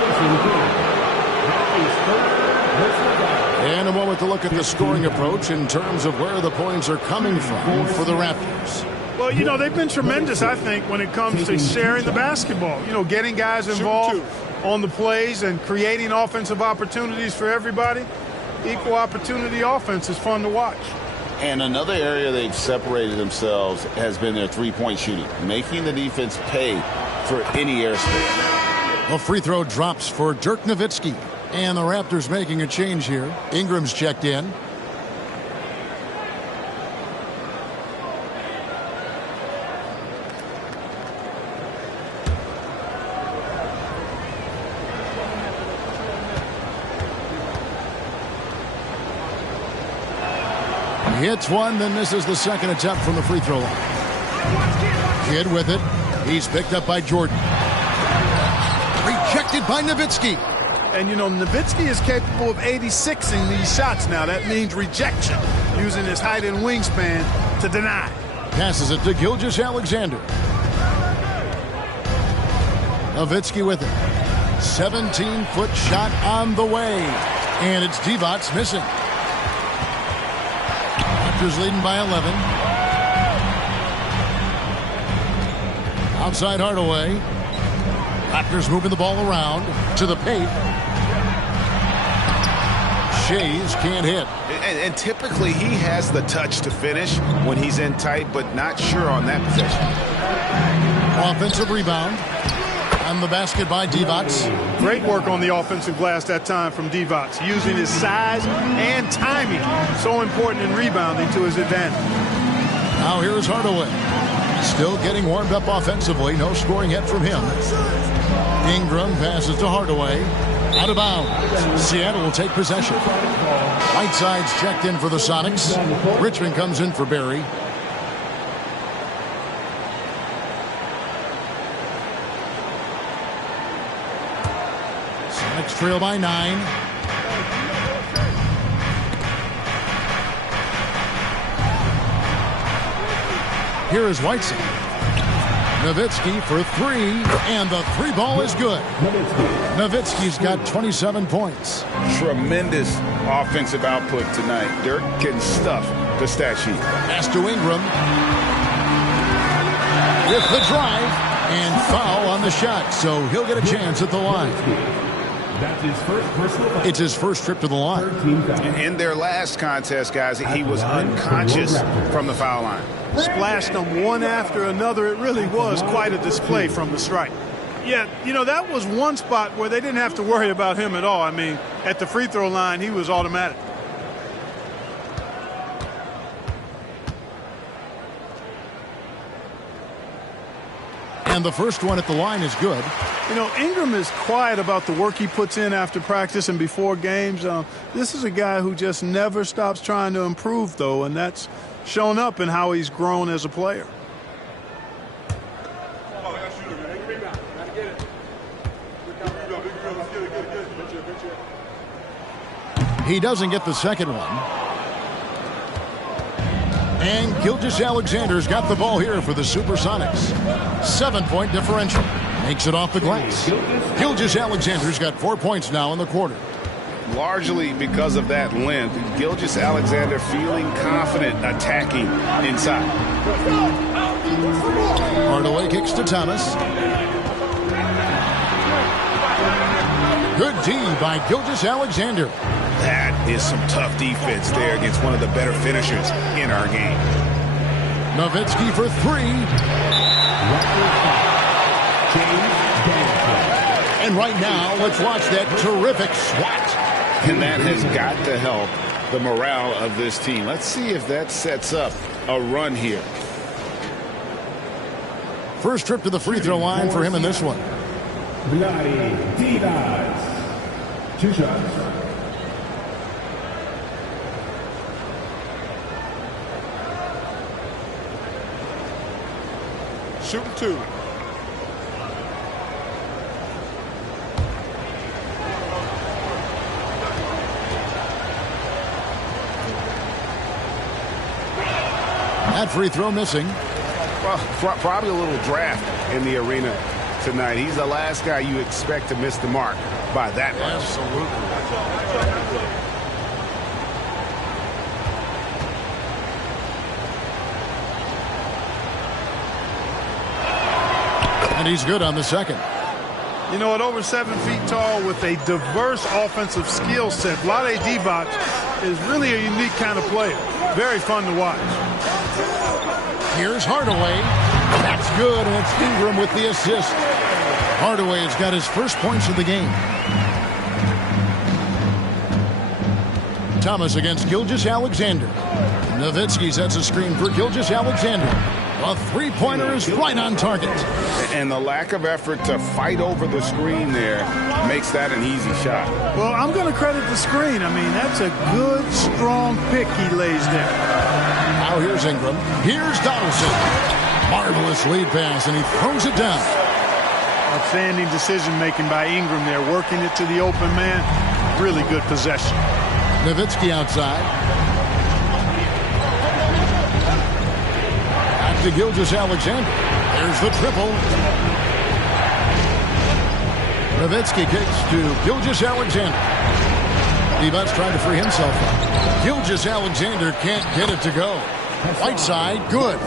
And a moment to look at the scoring approach in terms of where the points are coming from for the Raptors. Well, you know, they've been tremendous, I think, when it comes to sharing the basketball. You know, getting guys involved on the plays and creating offensive opportunities for everybody. Equal opportunity offense is fun to watch. And another area they've separated themselves has been their three-point shooting, making the defense pay for any airspace. A free throw drops for Dirk Nowitzki. And the Raptors making a change here. Ingram's checked in. He hits one, then misses the second attempt from the free throw line. Kidd with it. He's picked up by Jordan. Rejected by Nowitzki. And, you know, Nowitzki is capable of 86ing these shots now. That means rejection, using his height and wingspan to deny. Passes it to Gilgeous-Alexander. Nowitzki with it. 17-foot shot on the way. And it's Divac missing. Raptors leading by 11. Outside Hardaway. Raptors moving the ball around to the paint. Shays can't hit. And typically he has the touch to finish when he's in tight, but not sure on that possession. Offensive rebound. On the basket by Divac. Great work on the offensive glass that time from Divac, using his size and timing. So important in rebounding to his advantage. Now here's Hardaway. Still getting warmed up offensively. No scoring yet from him. Ingram passes to Hardaway. Out of bounds. Seattle will take possession. Whiteside's checked in for the Sonics. Richmond comes in for Barry. Sonics trail by 9. Here is Whiteside. Nowitzki for 3, and the 3 ball is good. Nowitzki's got 27 points. Tremendous offensive output tonight. Dirk can stuff the stat sheet. Pass to Ingram. With the drive, and foul on the shot, so he'll get a chance at the line. That's his first personal foul. It's his first trip to the line. In their last contest, guys, he was unconscious from the foul line. Splashed them one after another. It really was quite a display from the stripe. Yeah, you know, that was one spot where they didn't have to worry about him at all. I mean, at the free throw line, he was automatic. And the first one at the line is good. You know, Ingram is quiet about the work he puts in after practice and before games. This is a guy who just never stops trying to improve, though, and that's shown up in how he's grown as a player. He doesn't get the second one. And Gilgeous-Alexander's got the ball here for the Supersonics. 7-point differential. Makes it off the glass. Gilgeous-Alexander's got 4 points now in the quarter. Largely because of that length, Gilgeous-Alexander feeling confident attacking inside. Hardaway kicks to Thomas. Good D by Gilgeous-Alexander. That is some tough defense there against one of the better finishers in our game. Nowitzki for 3. And right now, let's watch that terrific swat. And that has got to help the morale of this team. Let's see if that sets up a run here. First trip to the free throw line for him in this one. Divas. 2 shots. Shooting 2. That free throw missing. Well, probably a little draft in the arena tonight. He's the last guy you expect to miss the mark by that much. Absolutely. And he's good on the second. You know, at over 7 feet tall with a diverse offensive skill set, Vlade Divac is really a unique kind of player. Very fun to watch. Here's Hardaway. That's good, and it's Ingram with the assist. Hardaway has got his first points of the game. Thomas against Gilgeous-Alexander. Nowitzki sets a screen for Gilgeous-Alexander. A three-pointer is right on target. And the lack of effort to fight over the screen there makes that an easy shot. Well, I'm going to credit the screen. I mean, that's a good, strong pick he lays there. Now here's Ingram. Here's Donaldson. Marvelous lead pass, and he throws it down. Outstanding decision-making by Ingram there, working it to the open man. Really good possession. Nowitzki outside. To Gilgeous-Alexander. There's the triple. Nowitzki kicks to Gilgeous-Alexander. Divac's trying to free himself up. Gilgeous-Alexander can't get it to go. Whiteside, good.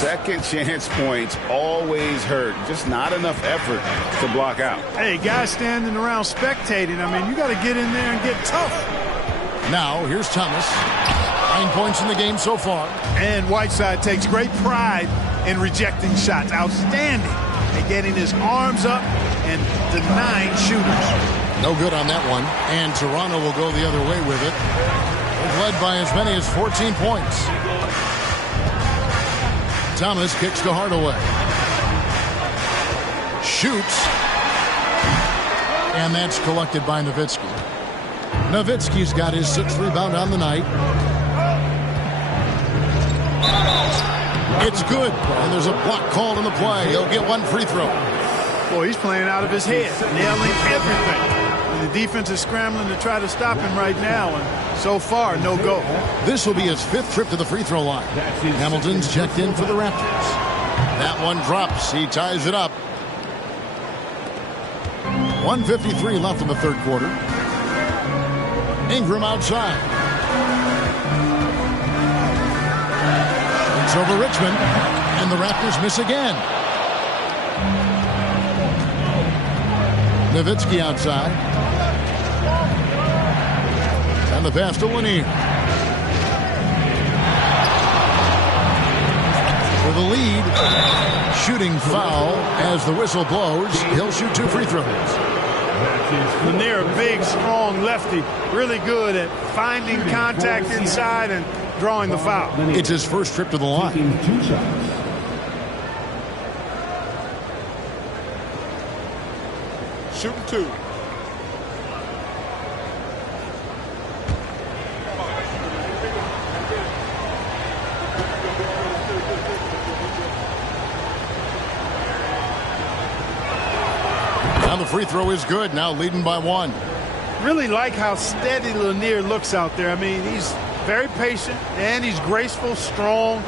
Second chance points always hurt. Just not enough effort to block out. Hey, guys standing around spectating. I mean, you got to get in there and get tough. Now, here's Thomas. 9 points in the game so far. And Whiteside takes great pride in rejecting shots. Outstanding at getting his arms up and denying shooters. No good on that one. And Toronto will go the other way with it. They've led by as many as 14 points. Thomas kicks to Hardaway. Shoots. And that's collected by Nowitzki. Nowitzki's got his 6th rebound on the night. It's good. And there's a block called in the play. He'll get 1 free throw. Boy, he's playing out of his head, nailing everything. And the defense is scrambling to try to stop him right now, and so far, no go. This will be his 5th trip to the free throw line. Hamilton's checked in for the Raptors. That one drops. He ties it up. 1:53 left in the 3rd quarter. Ingram outside. It's over Richmond, and the Raptors miss again. Nowitzki outside. And the pass to Lanier. For the lead. Shooting foul as the whistle blows. He'll shoot 2 free throws. Lanier, a big, strong lefty. Really good at finding contact inside and drawing the foul. It's his first trip to the line. 2 shots. Shooting 2. Now the free throw is good. Now leading by 1. Really like how steady Lanier looks out there. I mean, he's very patient, and he's graceful, strong,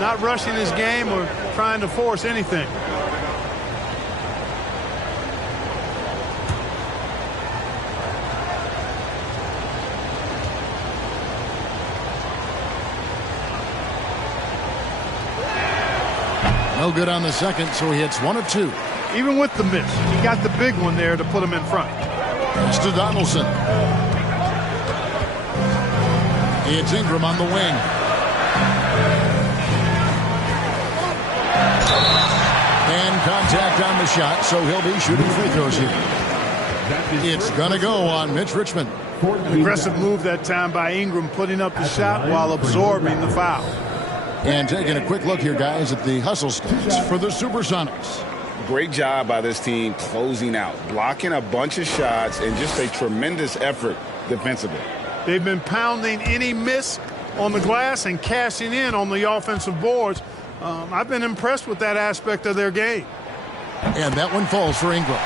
not rushing his game or trying to force anything. No good on the second, so he hits 1 of 2. Even with the miss, he got the big one there to put him in front. Pass to Donaldson. It's Ingram on the wing. And contact on the shot, so he'll be shooting free throws here. It's going to go on Mitch Richmond. An aggressive move that time by Ingram, putting up the shot while absorbing the foul. And taking a quick look here, guys, at the hustle stats for the Supersonics. Great job by this team closing out, blocking a bunch of shots, and just a tremendous effort defensively. They've been pounding any miss on the glass and cashing in on the offensive boards. I've been impressed with that aspect of their game. And that one falls for Ingram.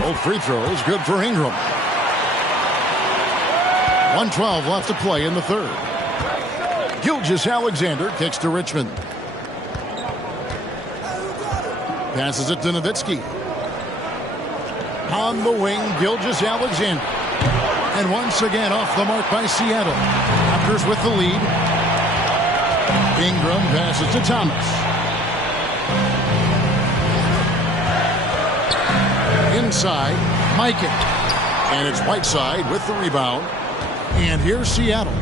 Both free throws good for Ingram. 1:12 left to play in the 3rd. Gilgeous-Alexander kicks to Richmond. Passes it to Nowitzki. On the wing, Gilgeous-Alexander. And once again off the mark by Seattle. Raptors with the lead. Ingram passes to Thomas. Inside, Mikan. And it's Whiteside with the rebound. And here's Seattle.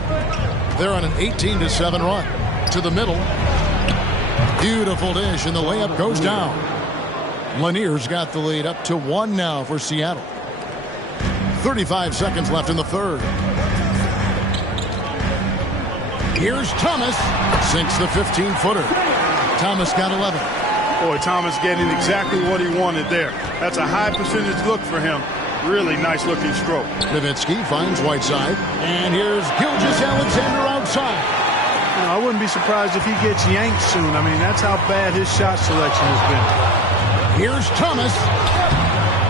They're on an 18-7 run. To the middle. Beautiful dish, and the layup goes down. Lanier's got the lead up to 1 now for Seattle. 35 seconds left in the 3rd. Here's Thomas. Sinks the 15-footer. Thomas got 11. Boy, Thomas getting exactly what he wanted there. That's a high percentage look for him. Really nice looking stroke. Nowitzki finds Whiteside. And here's Gilgeous-Alexander outside. You know, I wouldn't be surprised if he gets yanked soon. I mean, that's how bad his shot selection has been. Here's Thomas.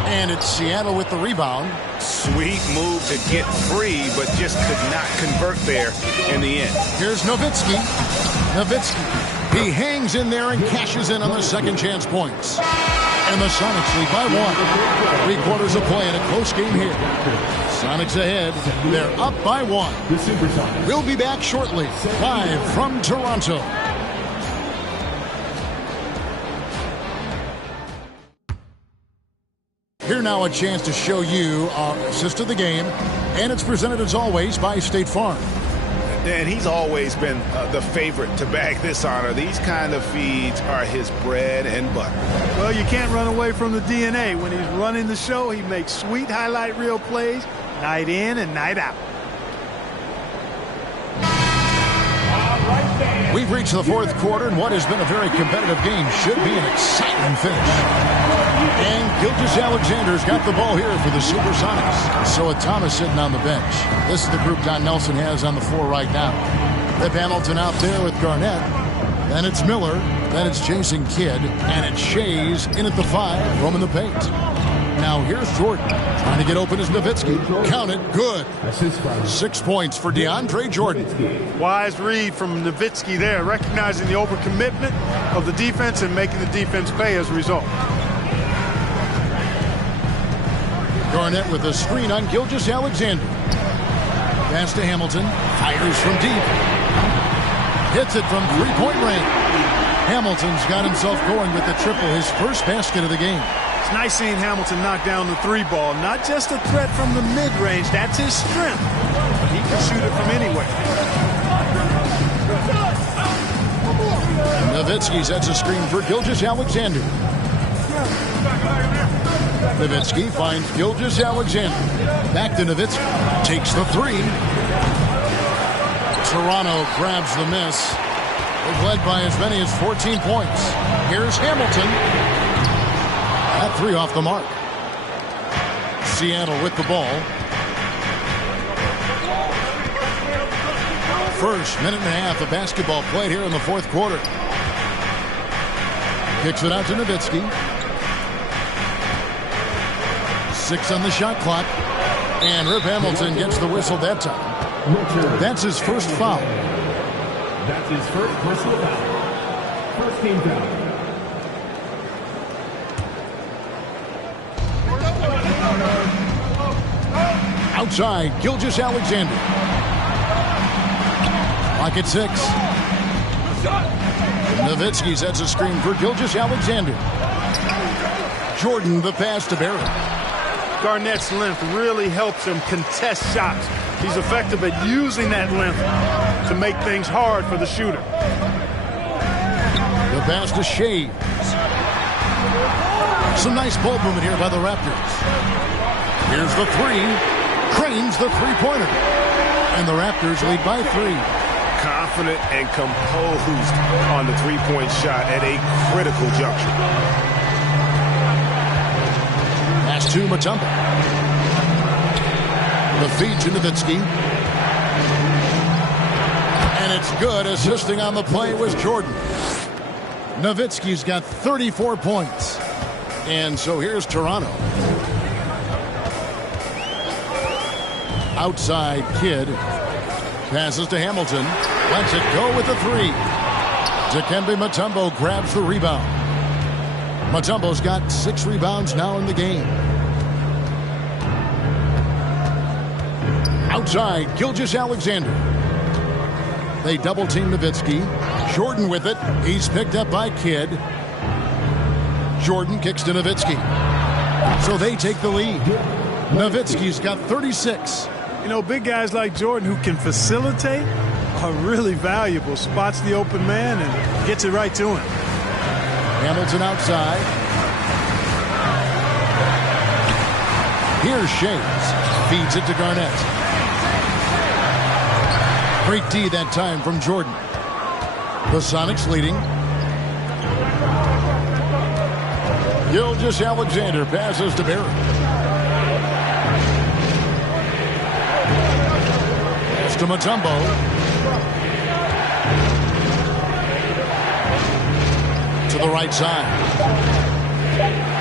And it's Seattle with the rebound. Sweet move to get free, but just could not convert there in the end. Here's Nowitzki. He hangs in there and cashes in on the second chance points. And the Sonics lead by 1. 3 quarters of play in a close game here. Sonics ahead. They're up by 1. We'll be back shortly, live from Toronto. Here now a chance to show you our assist of the game, and it's presented as always by State Farm. And he's always been the favorite to bag this honor. These kind of feeds are his bread and butter. Well, you can't run away from the DNA. When he's running the show, he makes sweet highlight reel plays night in and night out. We've reached the fourth quarter, and what has been a very competitive game should be an exciting finish. And Gilgeous-Alexander's got the ball here for the Supersonics. So with Thomas sitting on the bench, this is the group Don Nelson has on the floor right now. Rip Hamilton out there with Garnett. Then it's Miller. Then it's Jason Kidd. And it's Shays in at the 5, roaming the paint. Now here's Jordan. Trying to get open is Nowitzki. Count it. Good. 6 points for DeAndre Jordan. Wise read from Nowitzki there, recognizing the overcommitment of the defense and making the defense pay as a result. Garnett with a screen on Gilgeous-Alexander. Pass to Hamilton. Fires from deep. Hits it from three-point range. Hamilton's got himself going with the triple, his first basket of the game. It's nice seeing Hamilton knock down the three ball. Not just a threat from the mid-range. That's his strength. But he can shoot it from anywhere. Nowitzki sets a screen for Gilgeous-Alexander. Nowitzki finds Gilgeous-Alexander. Back to Nowitzki. Takes the three. Toronto grabs the miss. They've led by as many as 14 points. Here's Hamilton. That three off the mark. Seattle with the ball. First minute and a half of basketball played here in the fourth quarter. Kicks it out to Nowitzki. 6 on the shot clock. And Rip Hamilton gets the whistle that time. That's his first foul. That's his first personal foul. First team foul. Outside, Gilgeous-Alexander. Clock at 6. Nowitzki sets a screen for Gilgeous-Alexander. Jordan the pass to Barrett. Garnett's length really helps him contest shots. He's effective at using that length to make things hard for the shooter. The pass to Shays. Some nice ball movement here by the Raptors. Here's the three. Cranes the three-pointer. And the Raptors lead by 3. Confident and composed on the three-point shot at a critical juncture. Pass to Mutombo. The feed to Nowitzki. And it's good. Assisting on the play was Jordan. Nowitzki's got 34 points. And so here's Toronto. Outside Kidd. Passes to Hamilton. Lets it go with the three. Dikembe Mutombo grabs the rebound. Mutombo's got 6 rebounds now in the game. Outside, Gilgeous-Alexander. They double-team Nowitzki. Jordan with it. He's picked up by Kidd. Jordan kicks to Nowitzki. So they take the lead. Nowitzki's got 36. You know, big guys like Jordan who can facilitate are really valuable. Spots the open man and gets it right to him. Hamilton outside. Here's Shays. Feeds it to Garnett. Great D that time from Jordan. The Sonics leading. Gilgeous-Alexander passes to Barrett. Pass to Mutombo. To the right side.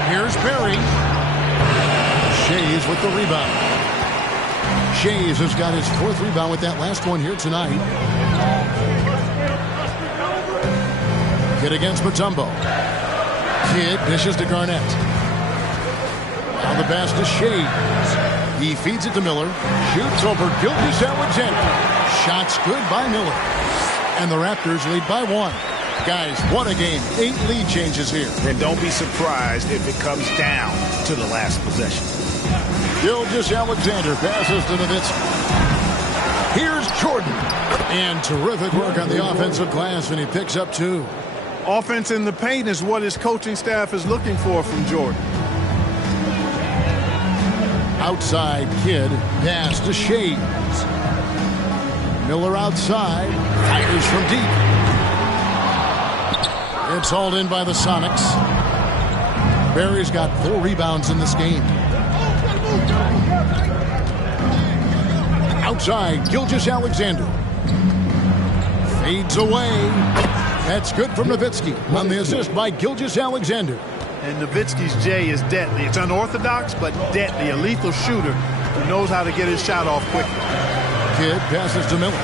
Here's Perry. Shays with the rebound. Shays has got his 4th rebound with that last one here tonight. Kidd against Mutombo. Kidd dishes to Garnett. Now the pass to Shays. He feeds it to Miller. Shoots over Gilgeous-Alexander. Shots good by Miller. And the Raptors lead by 1. Guys, what a game. 8 lead changes here. And don't be surprised if it comes down to the last possession. Gilgeous-Alexander passes to Nowitzki. Here's Jordan. And terrific work on the offensive glass, and he picks up 2. Offense in the paint is what his coaching staff is looking for from Jordan. Outside Kidd, pass to Shades. Miller outside, fires from deep. It's hauled in by the Sonics. Barry's got 4 rebounds in this game. Outside, Gilgeous-Alexander. Fades away. That's good from Nowitzki on the assist by Gilgeous-Alexander. And Nowitzki's J is deadly. It's unorthodox, but deadly. A lethal shooter who knows how to get his shot off quickly. Kidd passes to Miller.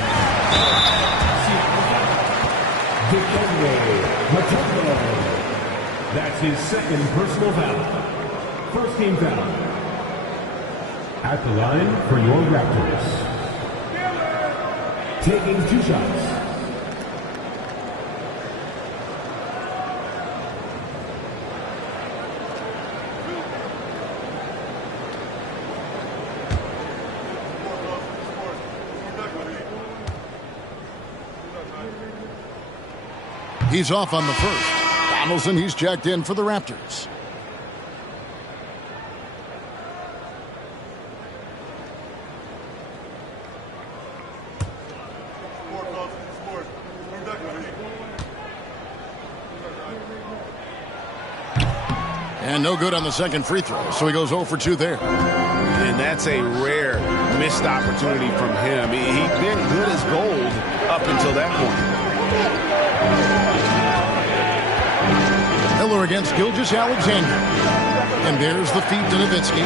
That's his second personal foul. First team foul. At the line for your Raptors. Taking 2 shots. He's off on the first. Donaldson, he's checked in for the Raptors. And no good on the second free throw, so he goes 0 for 2 there. And that's a rare missed opportunity from him. He'd been good as gold up until that point. Miller against Gilgeous-Alexander. And there's the feed to Nowitzki.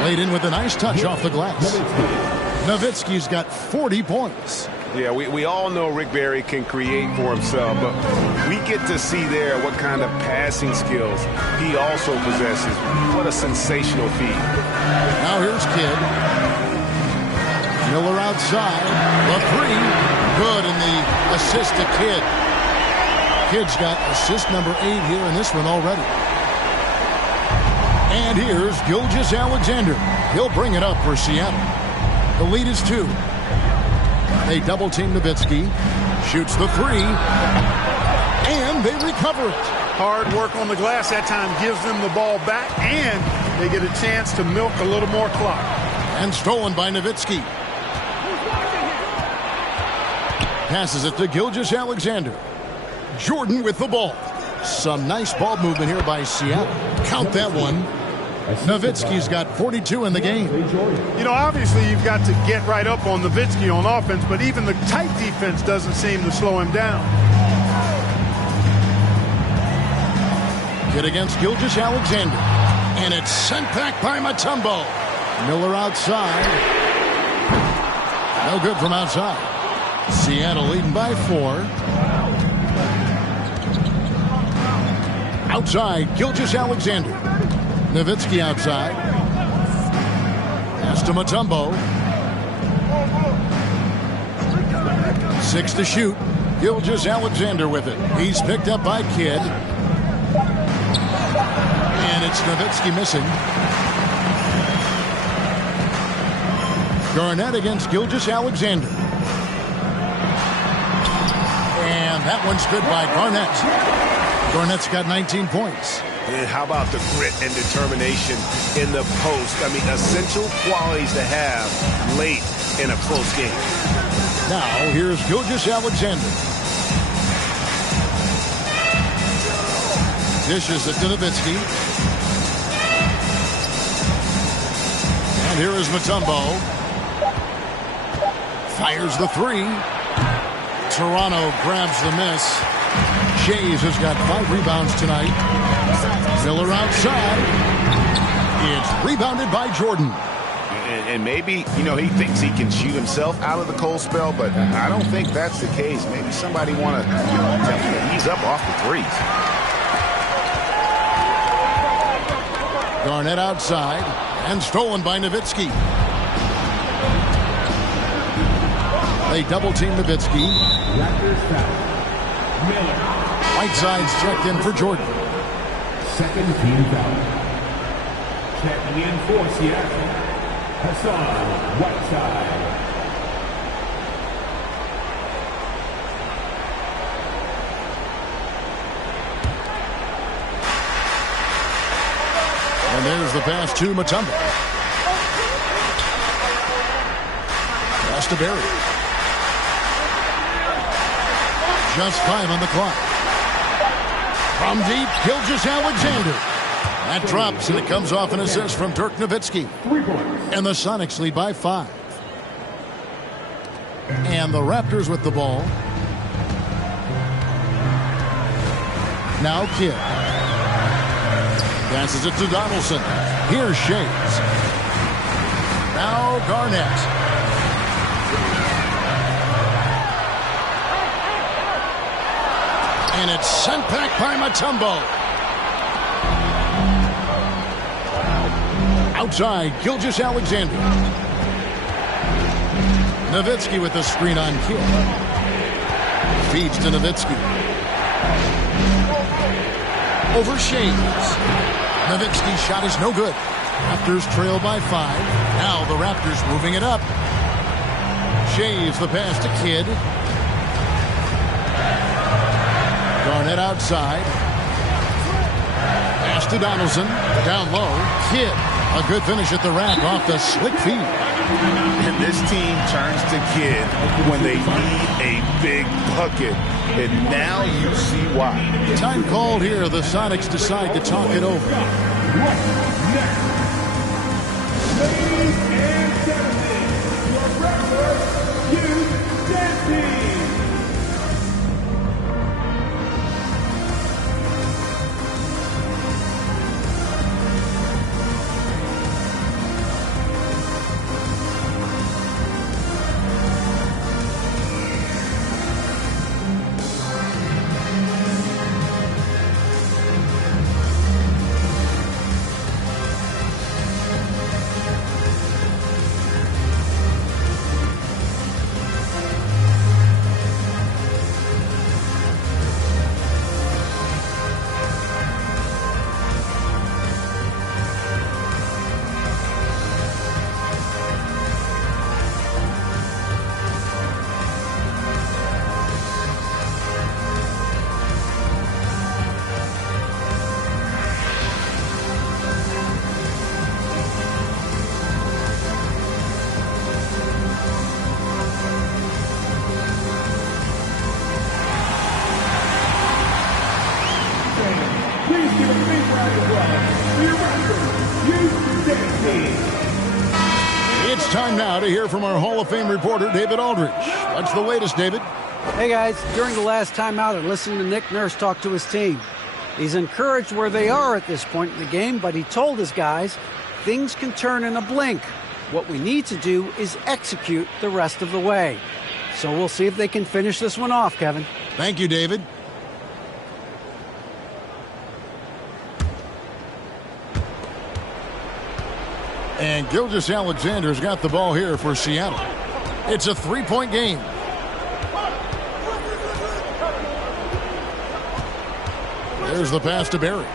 Played in with a nice touch off the glass. Nowitzki's got 40 points. Yeah, we all know Rick Barry can create for himself, but we get to see there what kind of passing skills he also possesses. What a sensational feat. Now here's Kidd. Miller outside. The 3. Good, and the assist to Kidd. Kidd's got assist number 8 here in this one already. And here's Gilgeous-Alexander. He'll bring it up for Seattle. The lead is 2. They double-team Nowitzki. Shoots the 3. And they recover it. Hard work on the glass that time gives them the ball back, and they get a chance to milk a little more clock. And stolen by Nowitzki. Passes it to Gilgeous-Alexander. Jordan with the ball. Some nice ball movement here by Seattle. Count that one. Nowitzki's got 42 in the game. You know, obviously you've got to get right up on Nowitzki on offense, but even the tight defense doesn't seem to slow him down. Kidd against Gilgeous-Alexander. And it's sent back by Mutombo. Miller outside. No good from outside. Seattle leading by 4. Outside, Gilgeous-Alexander. Nowitzki outside. Pass to Mutombo. 6 to shoot. Gilgeous-Alexander with it. He's picked up by Kidd. And it's Nowitzki missing. Garnett against Gilgeous-Alexander. And that one's good by Garnett. Garnett's got 19 points. And how about the grit and determination in the post? I mean, essential qualities to have late in a close game. Now, here's Gilgeous-Alexander. Dishes it to Nowitzki. And here is Mutombo. Fires the 3. Toronto grabs the miss. Shays has got 5 rebounds tonight. Miller outside. It's rebounded by Jordan. And maybe, you know, he thinks he can shoot himself out of the cold spell, but I don't think that's the case. Maybe somebody want to tell him to ease up off the threes. Garnett outside and stolen by Nowitzki. They double-team Nowitzki. Whiteside's checked in for Jordan. Second team foul. Checking in for Seattle. Hassan Whiteside. And there's the pass to Mutombo. Pass to Berry. Just 5 on the clock. From deep, Gilgeous-Alexander. That drops, and it comes off an assist from Dirk Nowitzki. And the Sonics lead by 5. And the Raptors with the ball. Now Kidd. Passes it to Donaldson. Here's Shays. Now Garnett. And it's sent back by Mutombo. Outside, Gilgeous-Alexander. Nowitzki with the screen on Kidd. Feeds to Nowitzki. Over Shays. Nowitzki's shot is no good. Raptors trail by 5. Now the Raptors moving it up. Shays the pass to Kidd. Garnett outside. Pass to Donaldson. Down low. Kidd. A good finish at the rack off the slick feed. And this team turns to Kidd when they need a big bucket. And now you see why. Time called here. The Sonics decide to talk it over. Ladies and gentlemen, your regular youth dancing. It's time now to hear from our Hall of Fame reporter, David Aldridge. What's the latest, David? Hey, guys. During the last timeout, I listened to Nick Nurse talk to his team. He's encouraged where they are at this point in the game, but he told his guys things can turn in a blink. What we need to do is execute the rest of the way. So we'll see if they can finish this one off, Kevin. Thank you, David. And Gilgeous-Alexander's got the ball here for Seattle. It's a 3-point game. There's the pass to Berry.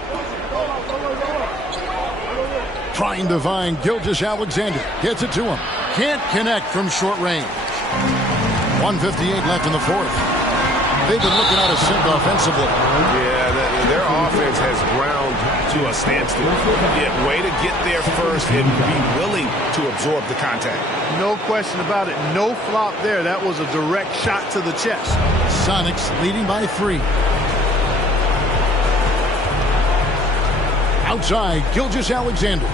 Trying to find Gilgeous-Alexander. Gets it to him. Can't connect from short range. 1:58 left in the fourth. They've been looking out of sync offensively. Yeah, their offense has ground to a standstill. Yeah, way to get there first and be willing to absorb the contact. No question about it. No flop there. That was a direct shot to the chest. Sonics leading by 3. Outside, Gilgeous-Alexander.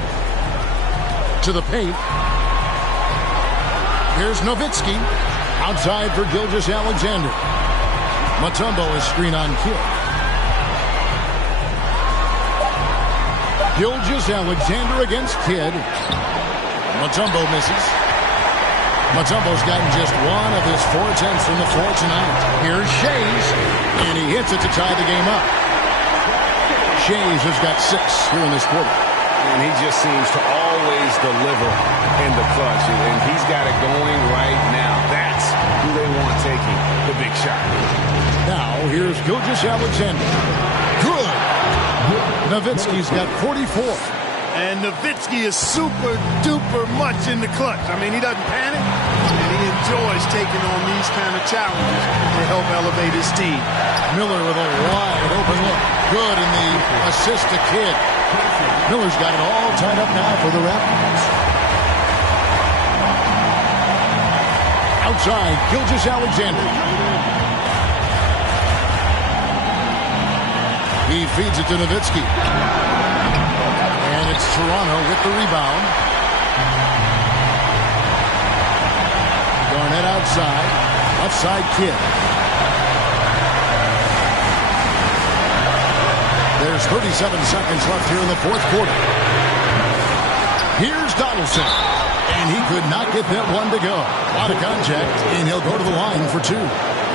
To the paint. Here's Nowitzki. Outside for Gilgeous-Alexander. Mutombo is screen on Kidd. Gilgeous-Alexander against Kidd. Mutombo misses. Mutombo's gotten just 1 of his 4 attempts from the floor tonight. Here's Shays, and he hits it to tie the game up. Shays has got 6 here in this quarter. And he just seems to always deliver in the clutch, and he's got it going right now. That's who they want taking the big shot. Now, here's Gilgeous-Alexander. Good. Nowitzki's got 44. And Nowitzki is super duper much in the clutch. I mean, he doesn't panic, and he enjoys taking on these kind of challenges. to help elevate his team. Miller with a wide open look. Good in the assist to Kidd. Miller's got it all tied up now for the Raptors. Outside, Gilgeous-Alexander. He feeds it to Nowitzki. And it's Toronto with the rebound. Garnett outside. Left side, Kidd. There's 37 seconds left here in the fourth quarter. Here's Donaldson. And he could not get that one to go. A lot of contact, and he'll go to the line for two.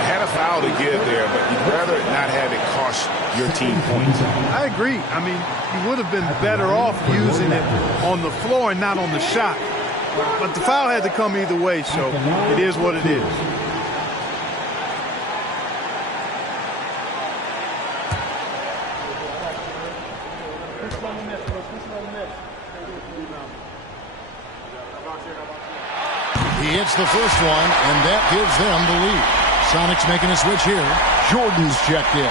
Had a foul to give there, but you'd rather not have it cost your team points. I agree. I mean, you would have been better off using it on the floor and not on the shot. But the foul had to come either way, so it is what it is. He hits the first one, and that gives them the lead. Sonics making a switch here. Jordan's checked in.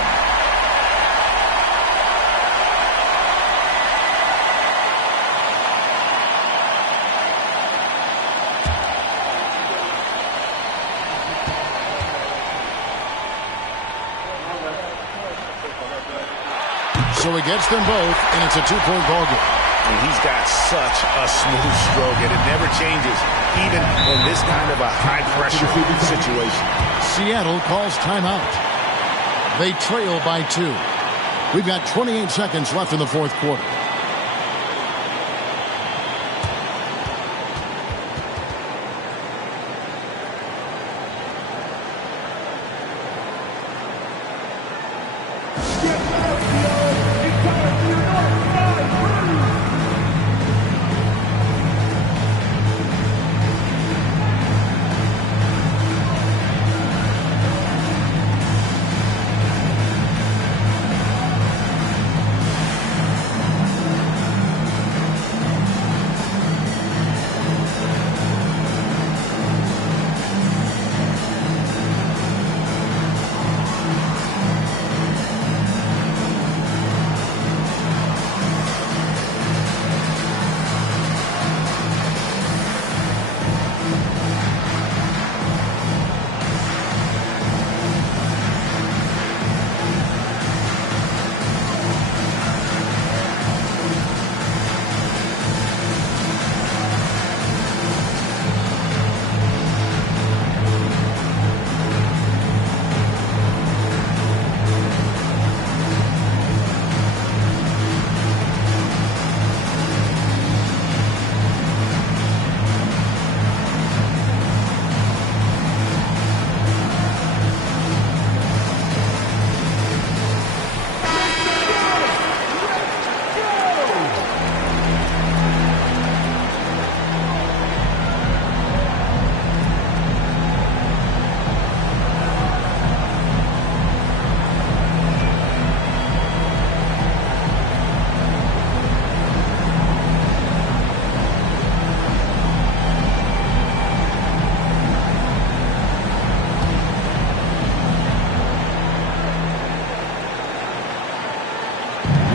So he gets them both, and it's a two-point ball game. And he's got such a smooth stroke, and it never changes, even in this kind of a high-pressure situation. Seattle calls timeout. They trail by 2. We've got 28 seconds left in the fourth quarter.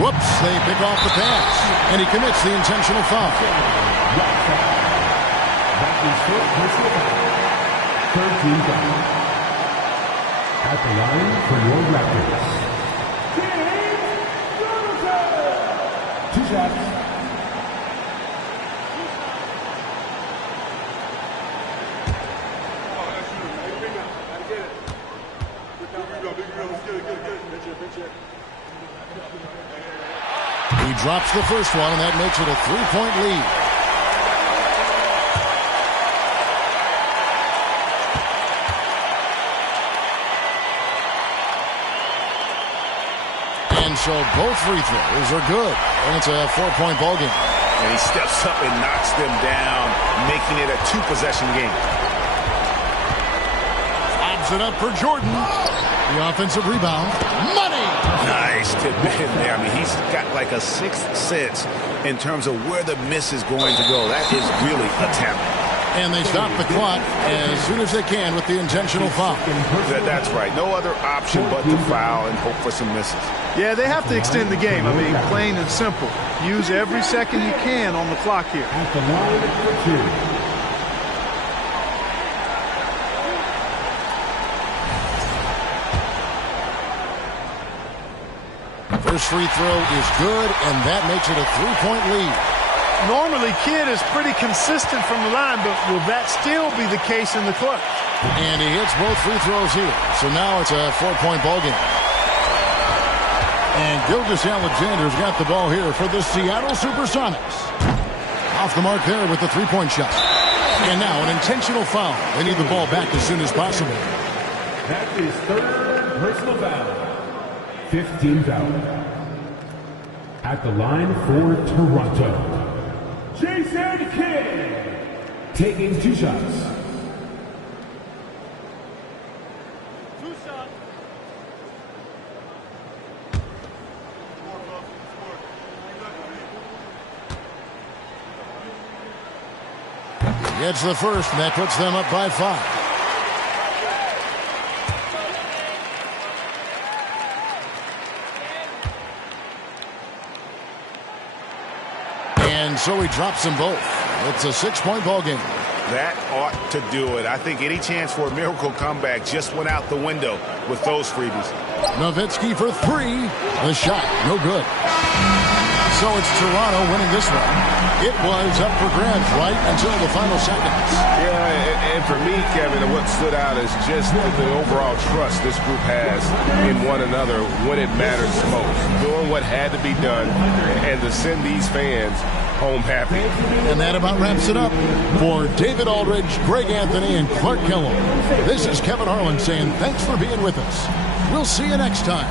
Whoops, they pick off the pass, and he commits the intentional foul. That is personal foul. Third team foul. At the line for your Raptors. Two shots. He drops the first one, and that makes it a 3-point lead. And so both free throws are good, and it's a 4-point ball game. And he steps up and knocks them down, making it a 2-possession game. Lobs it up for Jordan. The offensive rebound. Money! Nice tip in there. I mean, he's got like a sixth sense in terms of where the miss is going to go. That is really a talent. And they stop the clock as soon as they can with the intentional foul. That's right. No other option but to foul and hope for some misses. Yeah, they have to extend the game. I mean, plain and simple. Use every second you can on the clock here. At the line for 2. First free throw is good, and that makes it a 3-point lead. Normally, Kidd is pretty consistent from the line, but will that still be the case in the clutch? And he hits both free throws here. So now it's a 4-point ball game. And Gilgeous-Alexander's got the ball here for the Seattle Supersonics. Off the mark there with the 3-point shot. And now an intentional foul. They need the ball back as soon as possible. That is third personal foul. 15 foul. At the line for Toronto, Jason Kidd taking 2 shots. He gets the first, and that puts them up by 5. And so he drops them both. It's a 6-point ball game. That ought to do it. I think any chance for a miracle comeback just went out the window with those freebies. Nowitzki for 3. The shot, no good. So it's Toronto winning this one. It was up for grabs right until the final seconds. Yeah, and for me, Kevin, what stood out is just the overall trust this group has in one another when it matters most. Doing what had to be done and to send these fans home happy. And that about wraps it up. For David Aldridge, Greg Anthony, and Clark Kellogg, this is Kevin Harlan saying thanks for being with us. We'll see you next time.